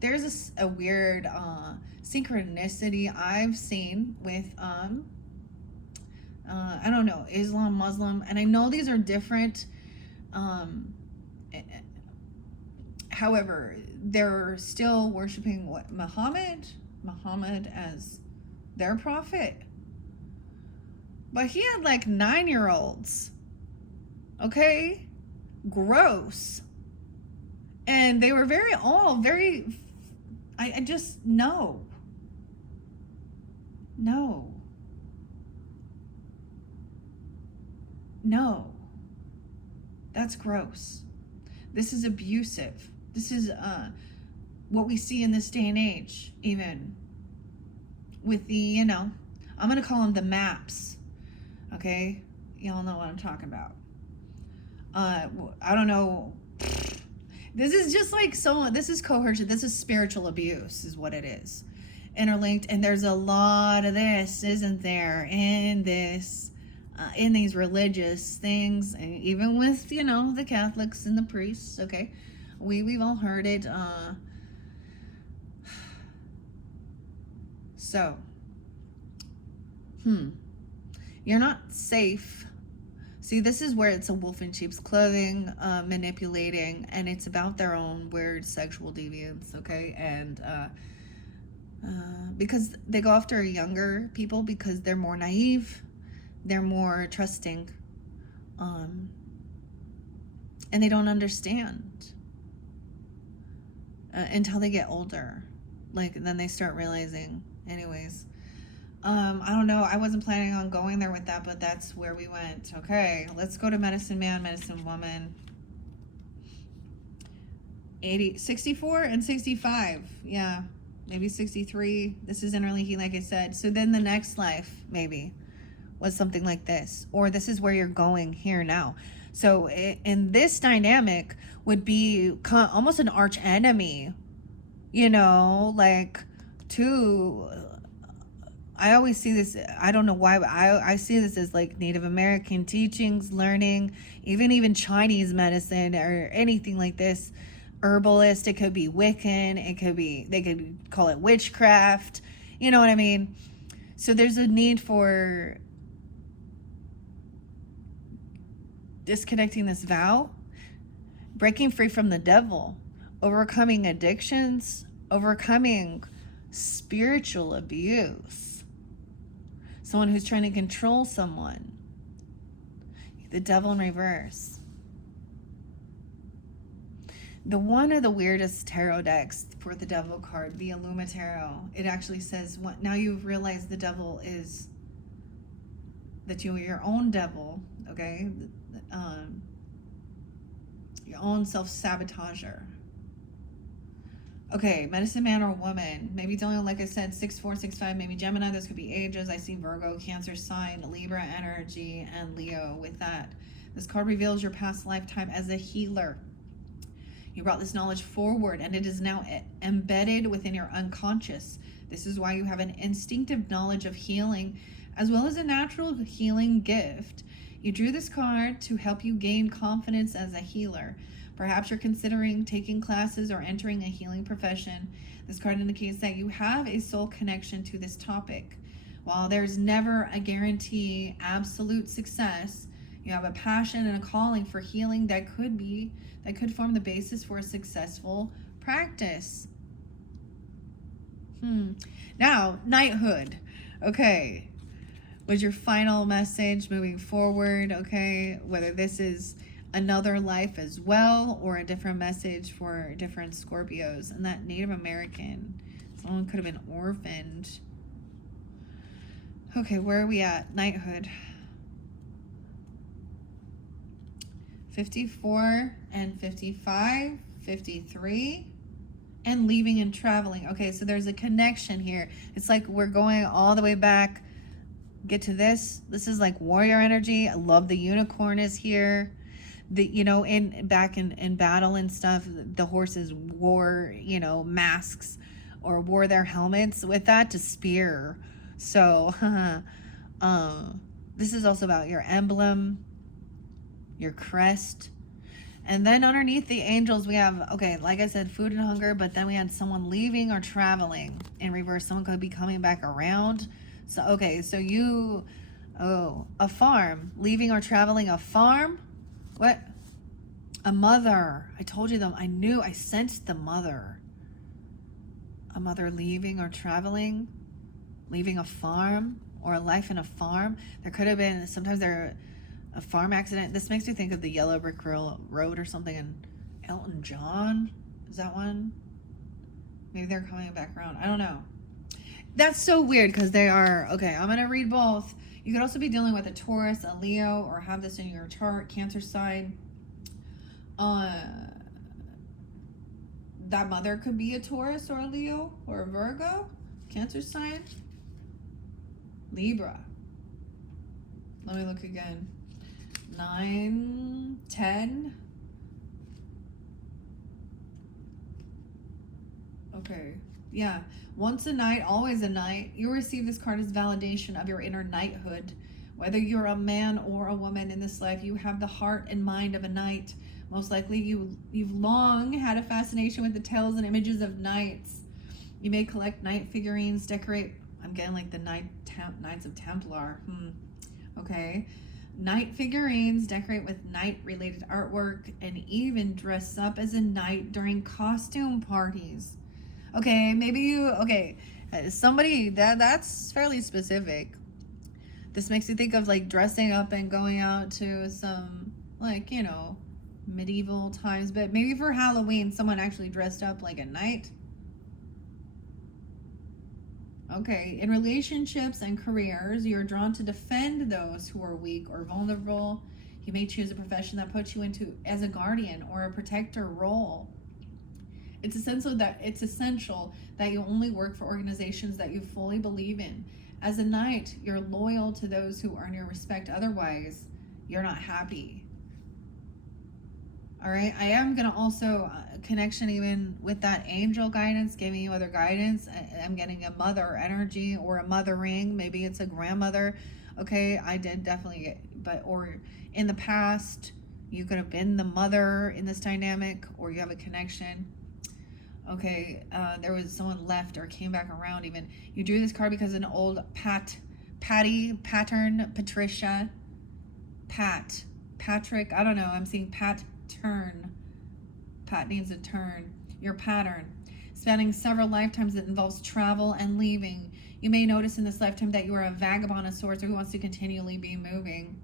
there's a weird synchronicity I've seen with I don't know, Islam, Muslim, and I know these are different. However, they're still worshiping what, Muhammad as their prophet, but he had like 9-year-olds. Okay, gross. And they were all very, I just, no, that's gross. This is abusive. This is what we see in this day and age, even with the, I'm going to call them the maps. Okay, y'all know what I'm talking about. I don't know. This is just like this is coercion. This is spiritual abuse is what it is. Interlinked. And there's a lot of this, isn't there, in this, in these religious things, and even with, the Catholics and the priests. Okay. We've all heard it. So, you're not safe. See, this is where it's a wolf in sheep's clothing, manipulating, and it's about their own weird sexual deviance, okay? And because they go after younger people because they're more naive, they're more trusting, and they don't understand until they get older. Like, then they start realizing. Anyways. I don't know. I wasn't planning on going there with that, but that's where we went. Okay, let's go to Medicine Man, Medicine Woman. 64 and 65. Yeah, maybe 63. This is interlinking, like I said. So then the next life, maybe, was something like this. Or this is where you're going here now. So in this dynamic would be almost an arch enemy. Like two... I always see this, I don't know why, but I see this as like Native American teachings, learning, even Chinese medicine or anything like this. Herbalist, it could be Wiccan, they could call it witchcraft. You know what I mean? So there's a need for disconnecting this vow, breaking free from the devil, overcoming addictions, overcoming spiritual abuse. Someone who's trying to control someone. The devil in reverse. The one of the weirdest tarot decks for the devil card, the Illuma Tarot. It actually says, now you've realized the devil is, that you are your own devil, okay? Your own self-sabotager. Okay, Medicine Man or Woman. Maybe it's only, like I said, 6'4", 6'5", maybe Gemini. This could be ages. I see Virgo, Cancer sign, Libra energy, and Leo with that. This card reveals your past lifetime as a healer. You brought this knowledge forward, and it is now embedded within your unconscious. This is why you have an instinctive knowledge of healing, as well as a natural healing gift. You drew this card to help you gain confidence as a healer. Perhaps you're considering taking classes or entering a healing profession. This card indicates that you have a soul connection to this topic. While there's never a guarantee absolute success, you have a passion and a calling for healing that could form the basis for a successful practice. Now, knighthood. Okay. Was your final message moving forward? Okay. Whether this is another life as well, or a different message for different Scorpios. And that Native American, someone could have been orphaned. Okay, where are we at? Knighthood. 54 and 55, 53, and leaving and traveling. Okay, so there's a connection here. It's like we're going all the way back. Get to this. This is like warrior energy. I love the unicorn is here. The, you know, in back in battle and stuff, the horses wore, you know, masks or wore their helmets with that to spear. So this is also about your emblem, your crest. And then underneath the angels, we have, okay, like I said, food and hunger, but then we had someone leaving or traveling in reverse. Someone could be coming back around. So, okay, so you, oh, a farm, leaving or traveling a farm. What? A mother. I told you them. I sensed the mother. A mother leaving or traveling, leaving a farm or a life in a farm. There could have been, sometimes there a farm accident. This makes me think of the Yellow Brick Road or something in Elton John. Is that one? Maybe they're coming back around. I don't know. That's so weird because they are, okay, I'm going to read both. You could also be dealing with a Taurus, a Leo, or have this in your chart, Cancer sign. That mother could be a Taurus or a Leo or a Virgo, Cancer sign, Libra. Let me look again. 9, 10. Okay. Yeah. Once a night, always a night. You receive this card as validation of your inner knighthood. Whether you're a man or a woman in this life, you have the heart and mind of a knight. Most likely you've long had a fascination with the tales and images of knights. You may collect knight figurines, decorate, I'm getting like the Knights of Templar. Okay. Knight figurines, decorate with knight-related artwork, and even dress up as a knight during costume parties. Okay, maybe you, okay, somebody, that's fairly specific. This makes me think of like dressing up and going out to some, like, you know, medieval times, but maybe for Halloween, someone actually dressed up like a knight. Okay, in relationships and careers, you're drawn to defend those who are weak or vulnerable. You may choose a profession that puts you into as a guardian or a protector role. It's essential that you only work for organizations that you fully believe in. As a knight, you're loyal to those who earn your respect. Otherwise, you're not happy. All right, I am going to also connection even with that angel guidance, giving you other guidance. I'm getting a mother energy or a mothering. Maybe it's a grandmother. Okay, I did definitely get, or in the past, you could have been the mother in this dynamic, or you have a connection. Okay, there was someone left or came back around even. You drew this card because an old Patty, Pattern, Patricia, Patrick, I don't know, I'm seeing Pat needs a turn. Your pattern, spanning several lifetimes that involves travel and leaving. You may notice in this lifetime that you are a vagabond of sorts or who wants to continually be moving.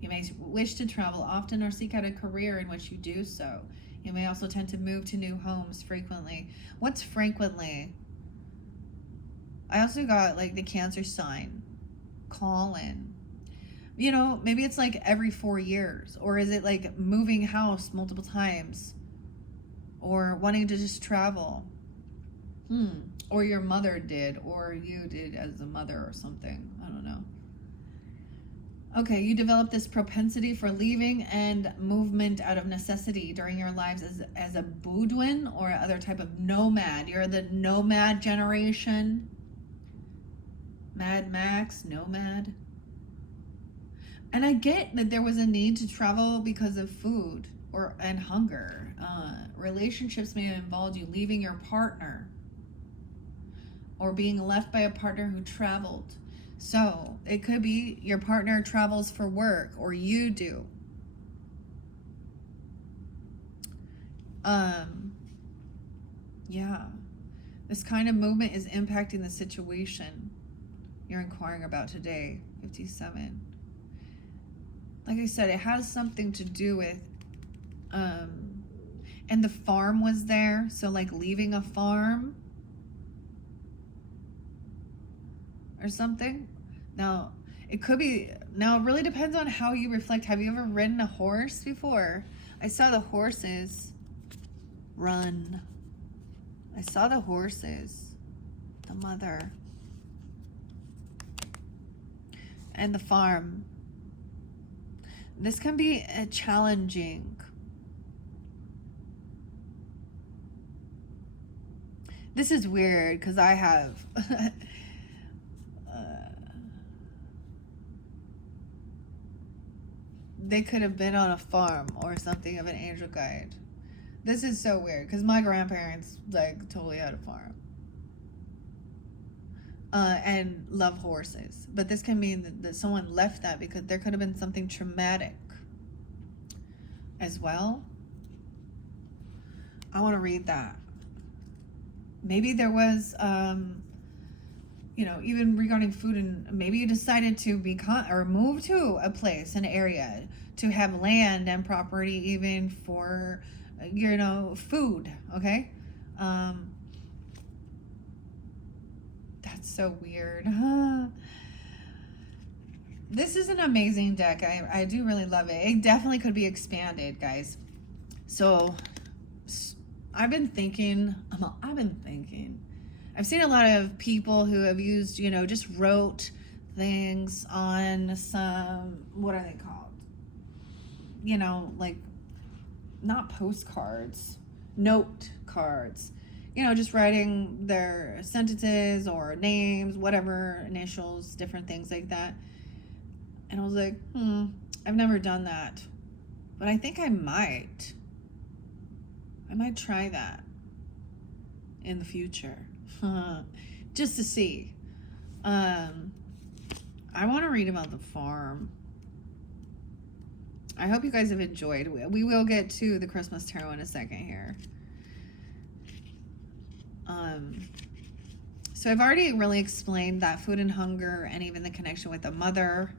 You may wish to travel often or seek out a career in which you do so. You may also tend to move to new homes frequently. What's frequently? I also got like the Cancer sign, call in. You know, maybe it's like every 4 years, or is it like moving house multiple times, or wanting to just travel? Or your mother did, or you did as a mother or something. I don't know. Okay, you develop this propensity for leaving and movement out of necessity during your lives as a Bedouin or other type of nomad. You're the nomad generation. Mad Max, nomad. And I get that there was a need to travel because of food and hunger. Relationships may have involved you leaving your partner or being left by a partner who traveled. So it could be your partner travels for work or you do. Yeah. This kind of movement is impacting the situation you're inquiring about today, 57. Like I said, it has something to do with, and the farm was there. So like leaving a farm or something. Now, it could be, now it really depends on how you reflect. Have you ever ridden a horse before? I saw the horses run. I saw the horses, the mother, and the farm. This can be challenging. This is weird because I have they could have been on a farm or something of an angel guide. This is so weird because my grandparents like totally had a farm and love horses. But this can mean that someone left that because there could have been something traumatic as well. I want to read that. Maybe there was, even regarding food, and maybe you decided to or move to a place, an area, to have land and property even for, food, okay? That's so weird. This is an amazing deck. I do really love it. It definitely could be expanded, guys. So I've been thinking. I've seen a lot of people who have used, just wrote things on some, what are they called? Like not postcards, note cards. Just writing their sentences or names, whatever, initials, different things like that. And I was like, I've never done that. But I think I might. I might try that in the future. Just to see. I want to read about the farm. I hope you guys have enjoyed. We will get to the Christmas tarot in a second here. So I've already really explained that food and hunger and even the connection with the mother.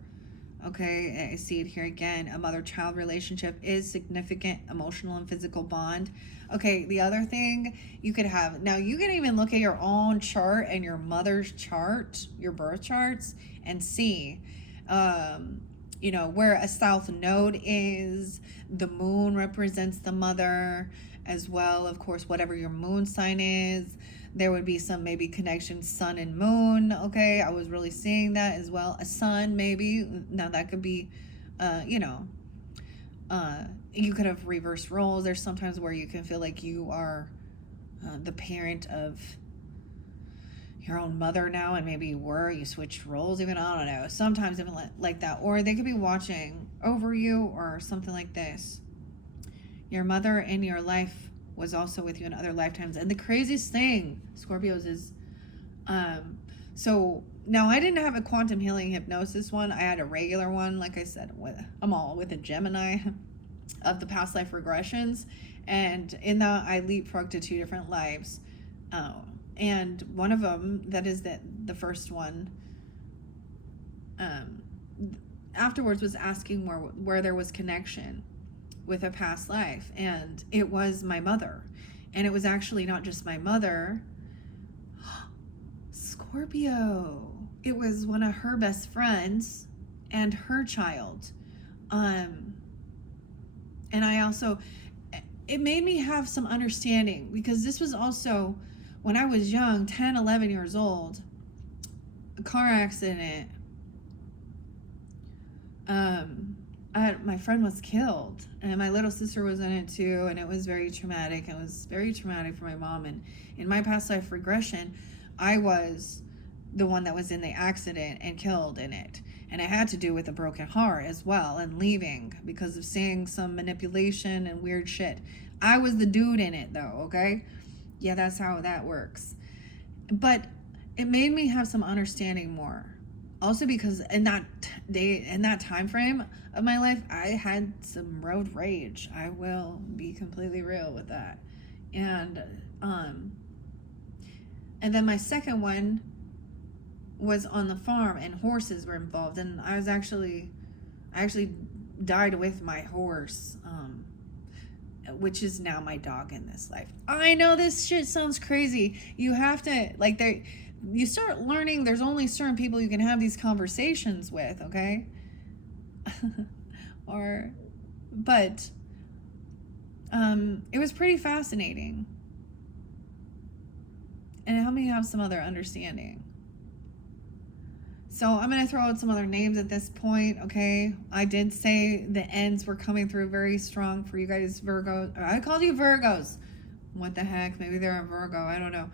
Okay, I see it here again. A mother-child relationship is significant emotional and physical bond. Okay, the other thing you could have, now you can even look at your own chart and your mother's chart, your birth charts, and see, where a south node is. The moon represents the mother as well. Of course, whatever your moon sign is, there would be some maybe connection, sun and moon. Okay, I was really seeing that as well. A sun, maybe. Now that could be, you could have reversed roles. There's sometimes where you can feel like you are the parent of your own mother now, and maybe you switched roles even. I don't know. Sometimes even like that. Or they could be watching over you or something like this. Your mother in your life was also with you in other lifetimes. And the craziest thing, Scorpios, is so now I didn't have a quantum healing hypnosis one. I had a regular one, like I said, I'm all with a Gemini of the past life regressions, and in that I leapfrogged to 2 different lives, and one of them, that is the first one, afterwards was asking where there was connection with a past life, and it was my mother. And it was actually not just my mother, Scorpio. It was one of her best friends and her child. And I also, it made me have some understanding, because this was also when I was young, 10, 11 years old, a car accident. My friend was killed, and my little sister was in it too, and it was very traumatic. It was very traumatic for my mom. And in my past life regression, I was the one that was in the accident and killed in it. And it had to do with a broken heart as well, and leaving because of seeing some manipulation and weird shit. I was the dude in it though, okay? Yeah, that's how that works. But it made me have some understanding more. Also because in that time frame of my life, I had some road rage. I will be completely real with that. And then my second one was on the farm, and horses were involved, and I actually died with my horse, which is now my dog in this life. I know this shit sounds crazy. You have to, you start learning there's only certain people you can have these conversations with, okay? But it was pretty fascinating. And help me have some other understanding. So I'm going to throw out some other names at this point, okay? I did say the ends were coming through very strong for you guys, Virgo. I called you Virgos. What the heck? Maybe they're a Virgo. I don't know.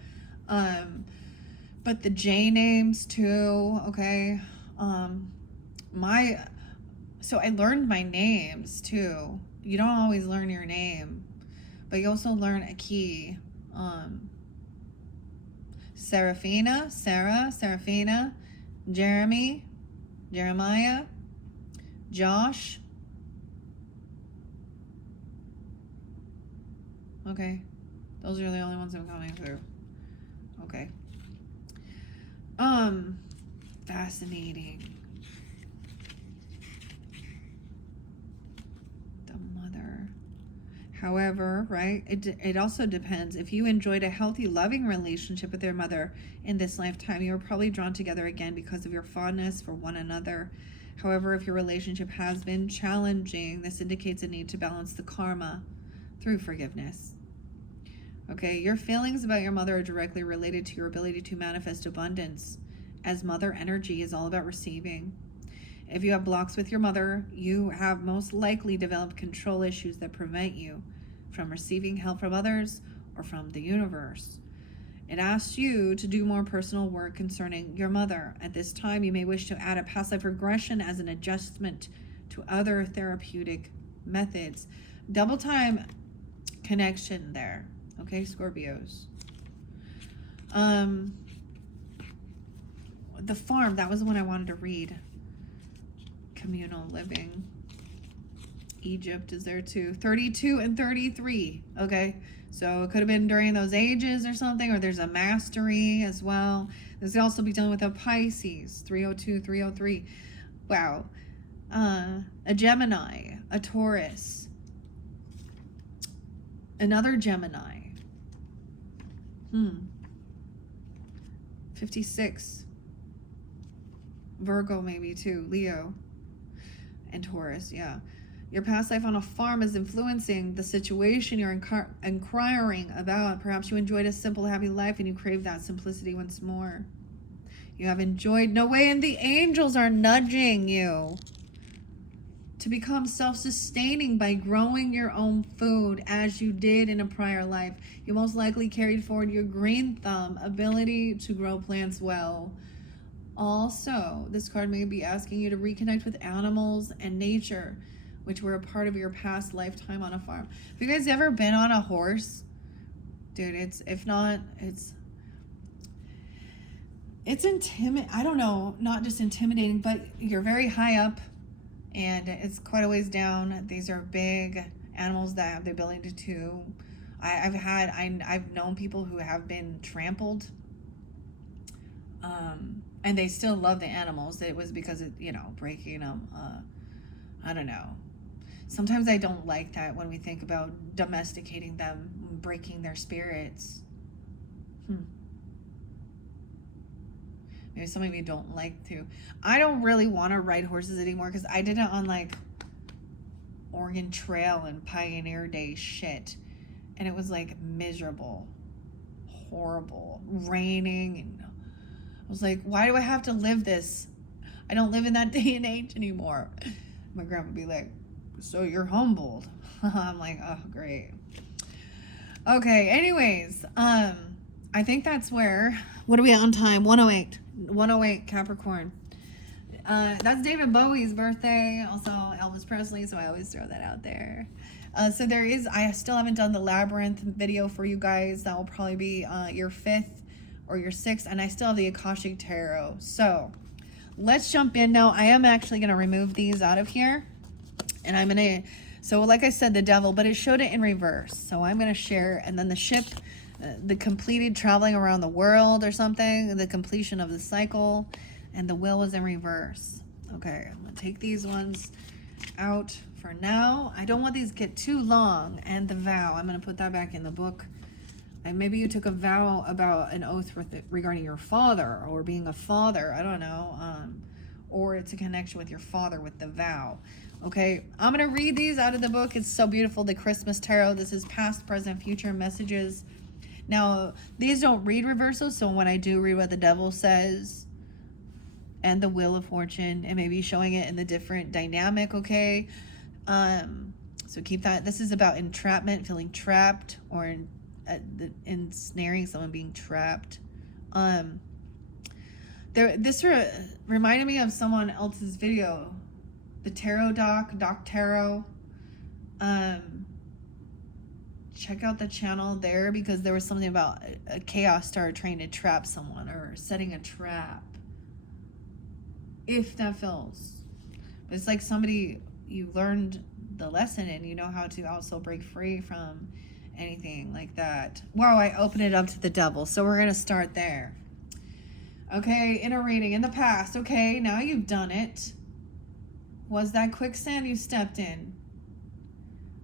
But the J names too, okay? So I learned my names too. You don't always learn your name, but you also learn a key. Serafina, Jeremy, Jeremiah, Josh. Okay. Those are the only ones I'm coming through. Okay. Fascinating. The mother. However, right, it also depends. If you enjoyed a healthy, loving relationship with your mother in this lifetime, you were probably drawn together again because of your fondness for one another. However, if your relationship has been challenging, this indicates a need to balance the karma through forgiveness. Okay, your feelings about your mother are directly related to your ability to manifest abundance, as mother energy is all about receiving. If you have blocks with your mother, you have most likely developed control issues that prevent you from receiving help from others or from the universe. It asks you to do more personal work concerning your mother. At this time, you may wish to add a past life regression as an adjustment to other therapeutic methods. Double time connection there. Okay, Scorpios. The farm, that was the one I wanted to read. Communal living. Egypt is there too. 32 and 33. Okay, so it could have been during those ages or something, or there's a mastery as well. This could also be done with a Pisces. 302, 303. Wow. A Gemini, a Taurus, another Gemini. 56. Virgo maybe too. Leo and Taurus, yeah. Your past life on a farm is influencing the situation you're inquiring about. Perhaps you enjoyed a simple, happy life and you crave that simplicity once more. You have enjoyed, no way, and the angels are nudging you to become self-sustaining by growing your own food as you did in a prior life. You most likely carried forward your green thumb ability to grow plants well. Also, this card may be asking you to reconnect with animals and nature, which were a part of your past lifetime on a farm. Have you guys ever been on a horse? Dude, it's intimidating. I don't know, not just intimidating, but you're very high up and it's quite a ways down. These are big animals that have the ability to, I've known people who have been trampled, and they still love the animals. It was because of, breaking them. I don't know. Sometimes I don't like that when we think about domesticating them, breaking their spirits. Maybe some of you don't like to. I don't really want to ride horses anymore because I did it on like Oregon Trail and Pioneer Day shit. And it was like miserable, horrible, raining. And I was like, why do I have to live this? I don't live in that day and age anymore. My grandma would be like, so you're humbled. I'm like, oh, great. Okay, anyways, I think that's where, what are we on time? 108 Capricorn. That's David Bowie's birthday, also Elvis Presley, so I always throw that out there. So I still haven't done the Labyrinth video for you guys. That will probably be your 5th or your 6th, and I still have the Akashic Tarot. So let's jump in now. I am actually going to remove these out of here, and I'm going to, so like I said, the devil, but it showed it in reverse. So I'm going to share, and then the ship, the completed traveling around the world or something, the completion of the cycle, and the wheel was in reverse. Okay, I'm going to take these ones out for now. I don't want these to get too long. And the vow, I'm going to put that back in the book. And maybe you took a vow about an oath regarding your father or being a father. I don't know. Or it's a connection with your father with the vow. Okay, I'm going to read these out of the book. It's so beautiful. The Christmas Tarot. This is past, present, future messages. Now, these don't read reversals, so when I do read what the devil says and the wheel of fortune, and maybe showing it in the different dynamic, okay? So keep that. This is about entrapment, feeling trapped, or ensnaring someone, being trapped. This reminded me of someone else's video, the Tarot Doc Tarot. Check out the channel there, because there was something about a chaos star trying to trap someone or setting a trap. If that feels, it's like somebody, you learned the lesson and you know how to also break free from anything like that. Wow, I opened it up to the devil, so we're gonna start there. Okay, in a reading in the past. Okay, now you've done it. Was that quicksand you stepped in?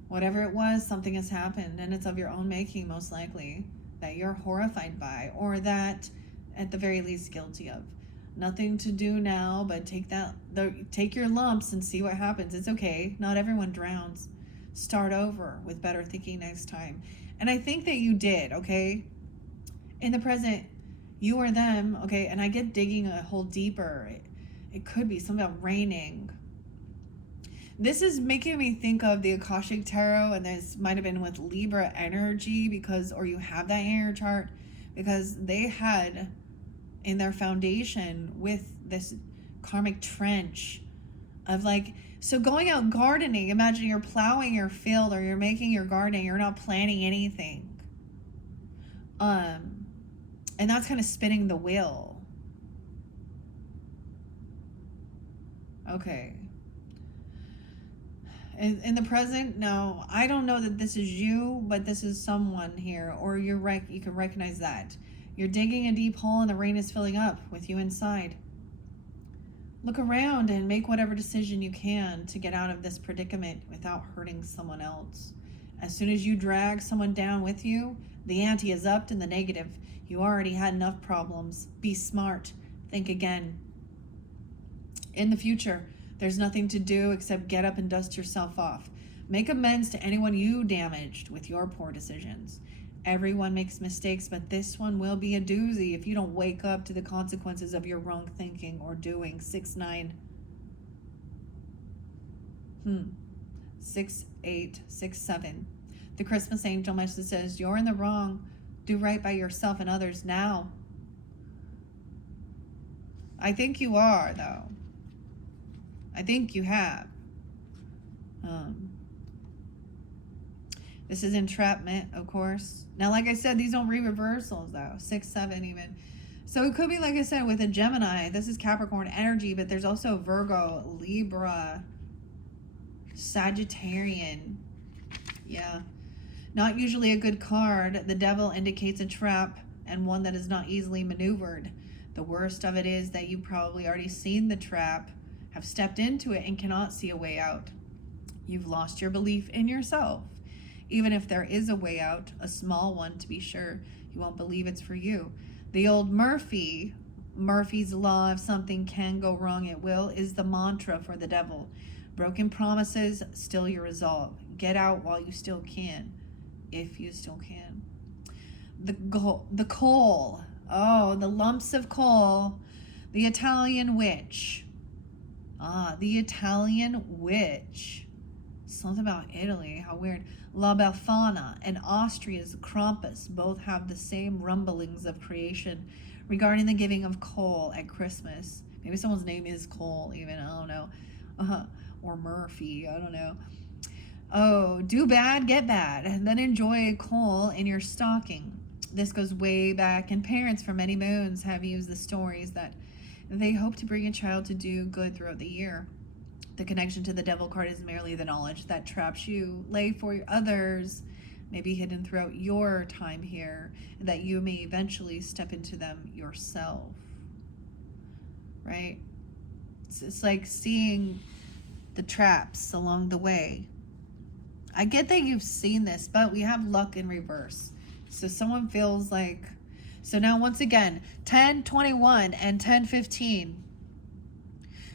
Whatever it was, something has happened, and it's of your own making, most likely, that you're horrified by, or that, at the very least, guilty of. Nothing to do now, but take your lumps and see what happens. It's okay. Not everyone drowns. Start over with better thinking next time. And I think that you did, okay? In the present, you or them, okay? And I get digging a hole deeper. It could be something about raining. This is making me think of the Akashic Tarot, and this might have been with Libra energy, because, or you have that in your chart, because they had in their foundation with this karmic trench of like, so going out gardening, imagine you're plowing your field or you're making your garden, you're not planting anything. And that's kind of spinning the wheel. Okay. In the present, no, I don't know that this is you, but this is someone here, or you can recognize that. You're digging a deep hole and the rain is filling up with you inside. Look around and make whatever decision you can to get out of this predicament without hurting someone else. As soon as you drag someone down with you, the ante is upped in the negative. You already had enough problems. Be smart. Think again. In the future, there's nothing to do except get up and dust yourself off. Make amends to anyone you damaged with your poor decisions. Everyone makes mistakes, but this one will be a doozy if you don't wake up to the consequences of your wrong thinking or doing. 6-9. 6-8, 6-7. The Christmas angel message says, you're in the wrong. Do right by yourself and others now. I think you are, though. I think you have. This is entrapment, of course. Now, like I said, these don't read reversals, though. 6-7 even. So it could be, like I said, with a Gemini. This is Capricorn energy, but there's also Virgo, Libra, Sagittarian. Yeah. Not usually a good card. The devil indicates a trap, and one that is not easily maneuvered. The worst of it is that you've probably already seen the trap, have stepped into it, and cannot see a way out. You've lost your belief in yourself. Even if there is a way out, a small one to be sure, you won't believe it's for you. The old Murphy's law, if something can go wrong, it will, is the mantra for the devil. Broken promises, still your resolve. Get out while you still can, if you still can. The coal. Oh, the lumps of coal. The Italian witch. The Italian witch. Something about Italy, how weird. La Befana and Austria's Krampus both have the same rumblings of creation regarding the giving of coal at Christmas. Maybe someone's name is Cole, even, I don't know. Or Murphy, I don't know. Oh, do bad, get bad, and then enjoy coal in your stocking. This goes way back, and parents for many moons have used the stories that they hope to bring a child to do good throughout the year. The connection to the devil card is merely the knowledge that traps you lay for others may be hidden throughout your time here, and that you may eventually step into them yourself. Right? It's like seeing the traps along the way. I get that you've seen this, but we have luck in reverse. So someone feels like, so now once again, 10-21 and 10-15.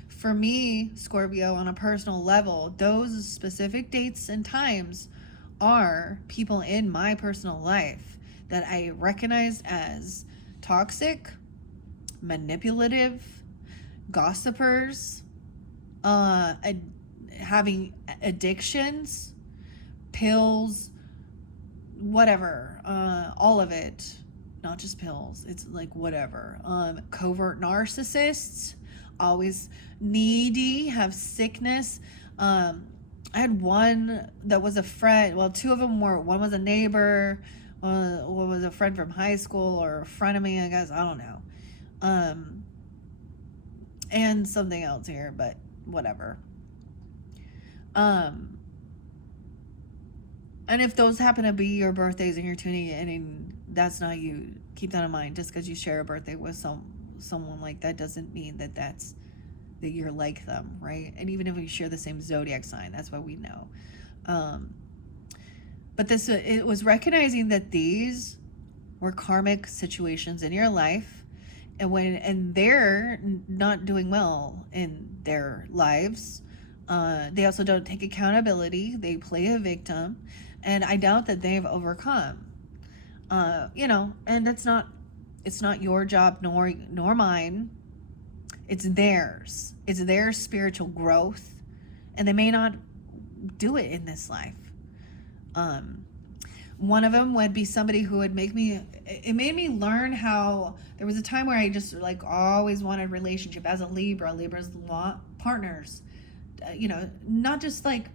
For me, Scorpio, on a personal level, those specific dates and times are people in my personal life that I recognized as toxic, manipulative, gossipers, having addictions, pills, whatever, all of it. Not just pills, it's like whatever. Covert narcissists, always needy, have sickness. I had one that was a friend. Well, two of them were. One was a neighbor. One was a friend from high school or a friend of me, I guess. I don't know. And something else here, but whatever. And if those happen to be your birthdays and you're tuning in and that's not you, keep that in mind. Just because you share a birthday with someone like that doesn't mean that you're like them, right? And even if we share the same zodiac sign, that's what we know. But it was recognizing that these were karmic situations in your life, and they're not doing well in their lives. They also don't take accountability. They play a victim, and I doubt that they've overcome. And it's not your job nor mine. It's theirs. It's their spiritual growth, and they may not do it in this life. One of them would be somebody who would it made me learn how, there was a time where I just like always wanted relationship as a Libra's partners, not just like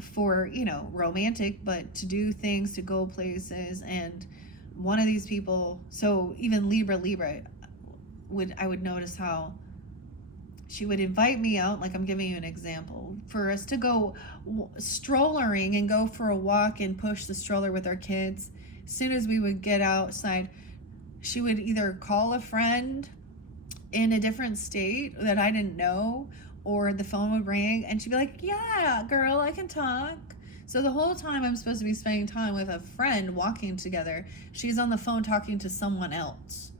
for, romantic, but to do things, to go places. And one of these people, so even Libra, I would notice how she would invite me out, like I'm giving you an example, for us to go strollering and go for a walk and push the stroller with our kids. As soon as we would get outside, she would either call a friend in a different state that I didn't know, or the phone would ring and she'd be like, yeah, girl, I can talk. So the whole time I'm supposed to be spending time with a friend walking together, she's on the phone talking to someone else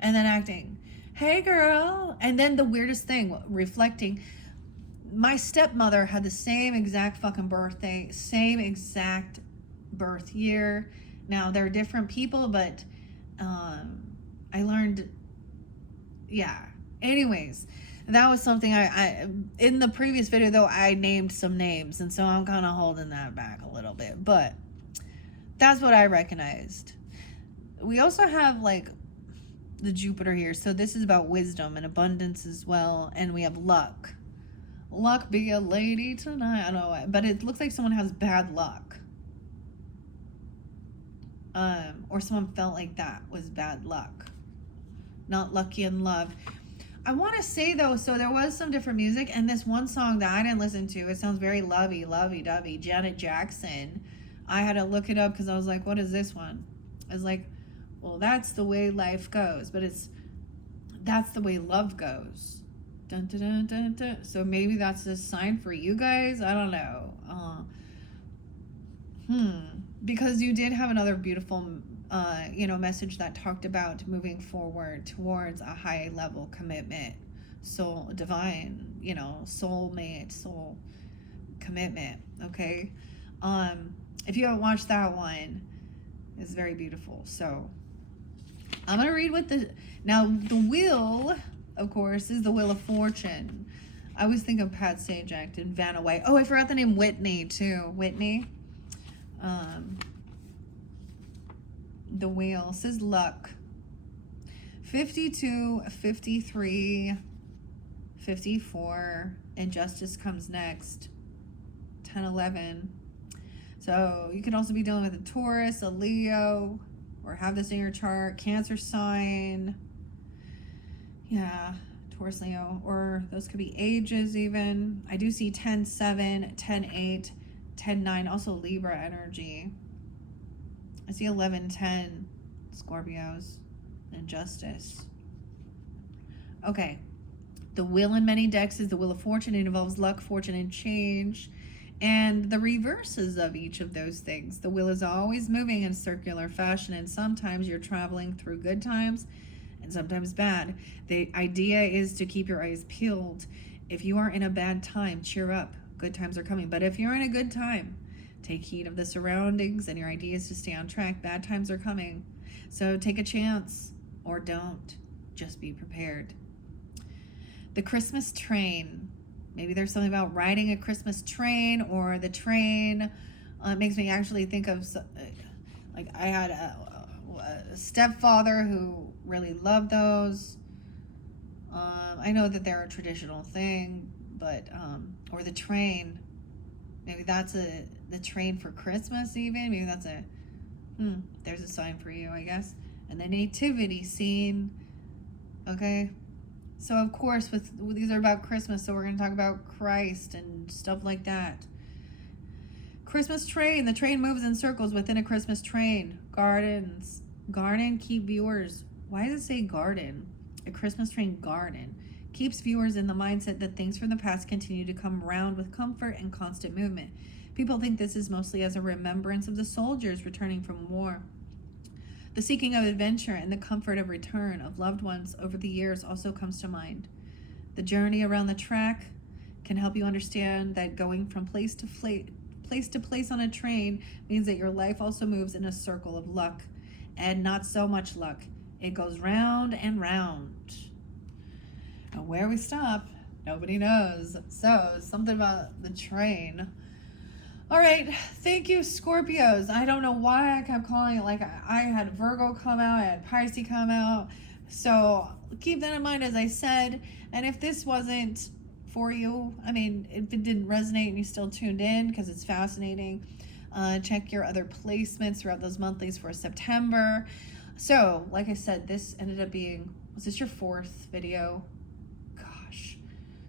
and then acting, hey girl. And then the weirdest thing, reflecting, my stepmother had the same exact fucking birthday, same exact birth year. Now they're different people, but I learned, yeah. Anyways, that was something I in the previous video though, I named some names, and so I'm kind of holding that back a little bit, but that's what I recognized. We also have like the Jupiter here, so this is about wisdom and abundance as well, and we have luck. Luck be a lady tonight. I don't know, but it looks like someone has bad luck, or someone felt like that was bad luck, not lucky in love. I want to say though, so there was some different music, and this one song that I didn't listen to, it sounds very lovey-dovey, Janet Jackson. I had to look it up because I was like, what is this one? I was like, well, that's the way life goes, but that's the way love goes. Dun, dun, dun, dun, dun. So maybe that's a sign for you guys. I don't know. Because you did have another beautiful message that talked about moving forward towards a high level commitment, soul divine, soulmate, soul commitment. Okay. If you haven't watched that one, it's very beautiful. So I'm gonna read now the wheel, of course, is the Wheel of Fortune. I always think of Pat Sajak and Vanna White. Oh, I forgot the name Whitney too. Whitney. The wheel says luck. 52, 53, 54, and justice comes next. 10, 11. So you can also be dealing with a Taurus, a Leo, or have this in your chart. Cancer sign. Yeah, Taurus, Leo, or those could be ages even. I do see 10, 7, 10, 8, 10, 9, also Libra energy. I see 11, 10 Scorpios and justice. Okay. The wheel in many decks is the Wheel of Fortune. It involves luck, fortune, and change. And the reverses of each of those things. The wheel is always moving in circular fashion, and sometimes you're traveling through good times and sometimes bad. The idea is to keep your eyes peeled. If you are in a bad time, cheer up. Good times are coming. But if you're in a good time, Take heed of the surroundings and your ideas to stay on track. Bad times are coming. So take a chance or don't. Just be prepared. The Christmas train. Maybe there's something about riding a Christmas train or the train. It makes me actually think of, like, I had a stepfather who really loved those. I know that they're a traditional thing, but, or the train. Maybe that's the train for Christmas even. Maybe that's there's a sign for you, I guess. And the nativity scene. Okay. So of course, these are about Christmas, so we're going to talk about Christ and stuff like that. Christmas train. The train moves in circles within a Christmas train. Gardens. Garden keep viewers. Why does it say garden? A Christmas train garden keeps viewers in the mindset that things from the past continue to come around with comfort and constant movement. People think this is mostly as a remembrance of the soldiers returning from war. The seeking of adventure and the comfort of return of loved ones over the years also comes to mind. The journey around the track can help you understand that going from place to place on a train means that your life also moves in a circle of luck and not so much luck. It goes round and round. And where we stop, nobody knows. So, something about the train. All right, thank you, Scorpios. I don't know why I kept calling it, like, I had Virgo come out, I had Pisces come out. So keep that in mind, as I said. And if this wasn't for you, I mean, if it didn't resonate and you still tuned in because it's fascinating, check your other placements throughout those monthlies for September. So, like I said, this ended up being, was this your 4th video? Gosh.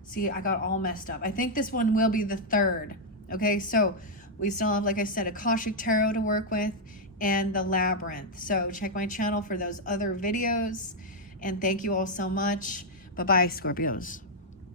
See, I got all messed up. I think this one will be the 3rd. Okay, so we still have, like I said, Akashic Tarot to work with and the Labyrinth. So check my channel for those other videos. And thank you all so much. Bye-bye, Scorpios.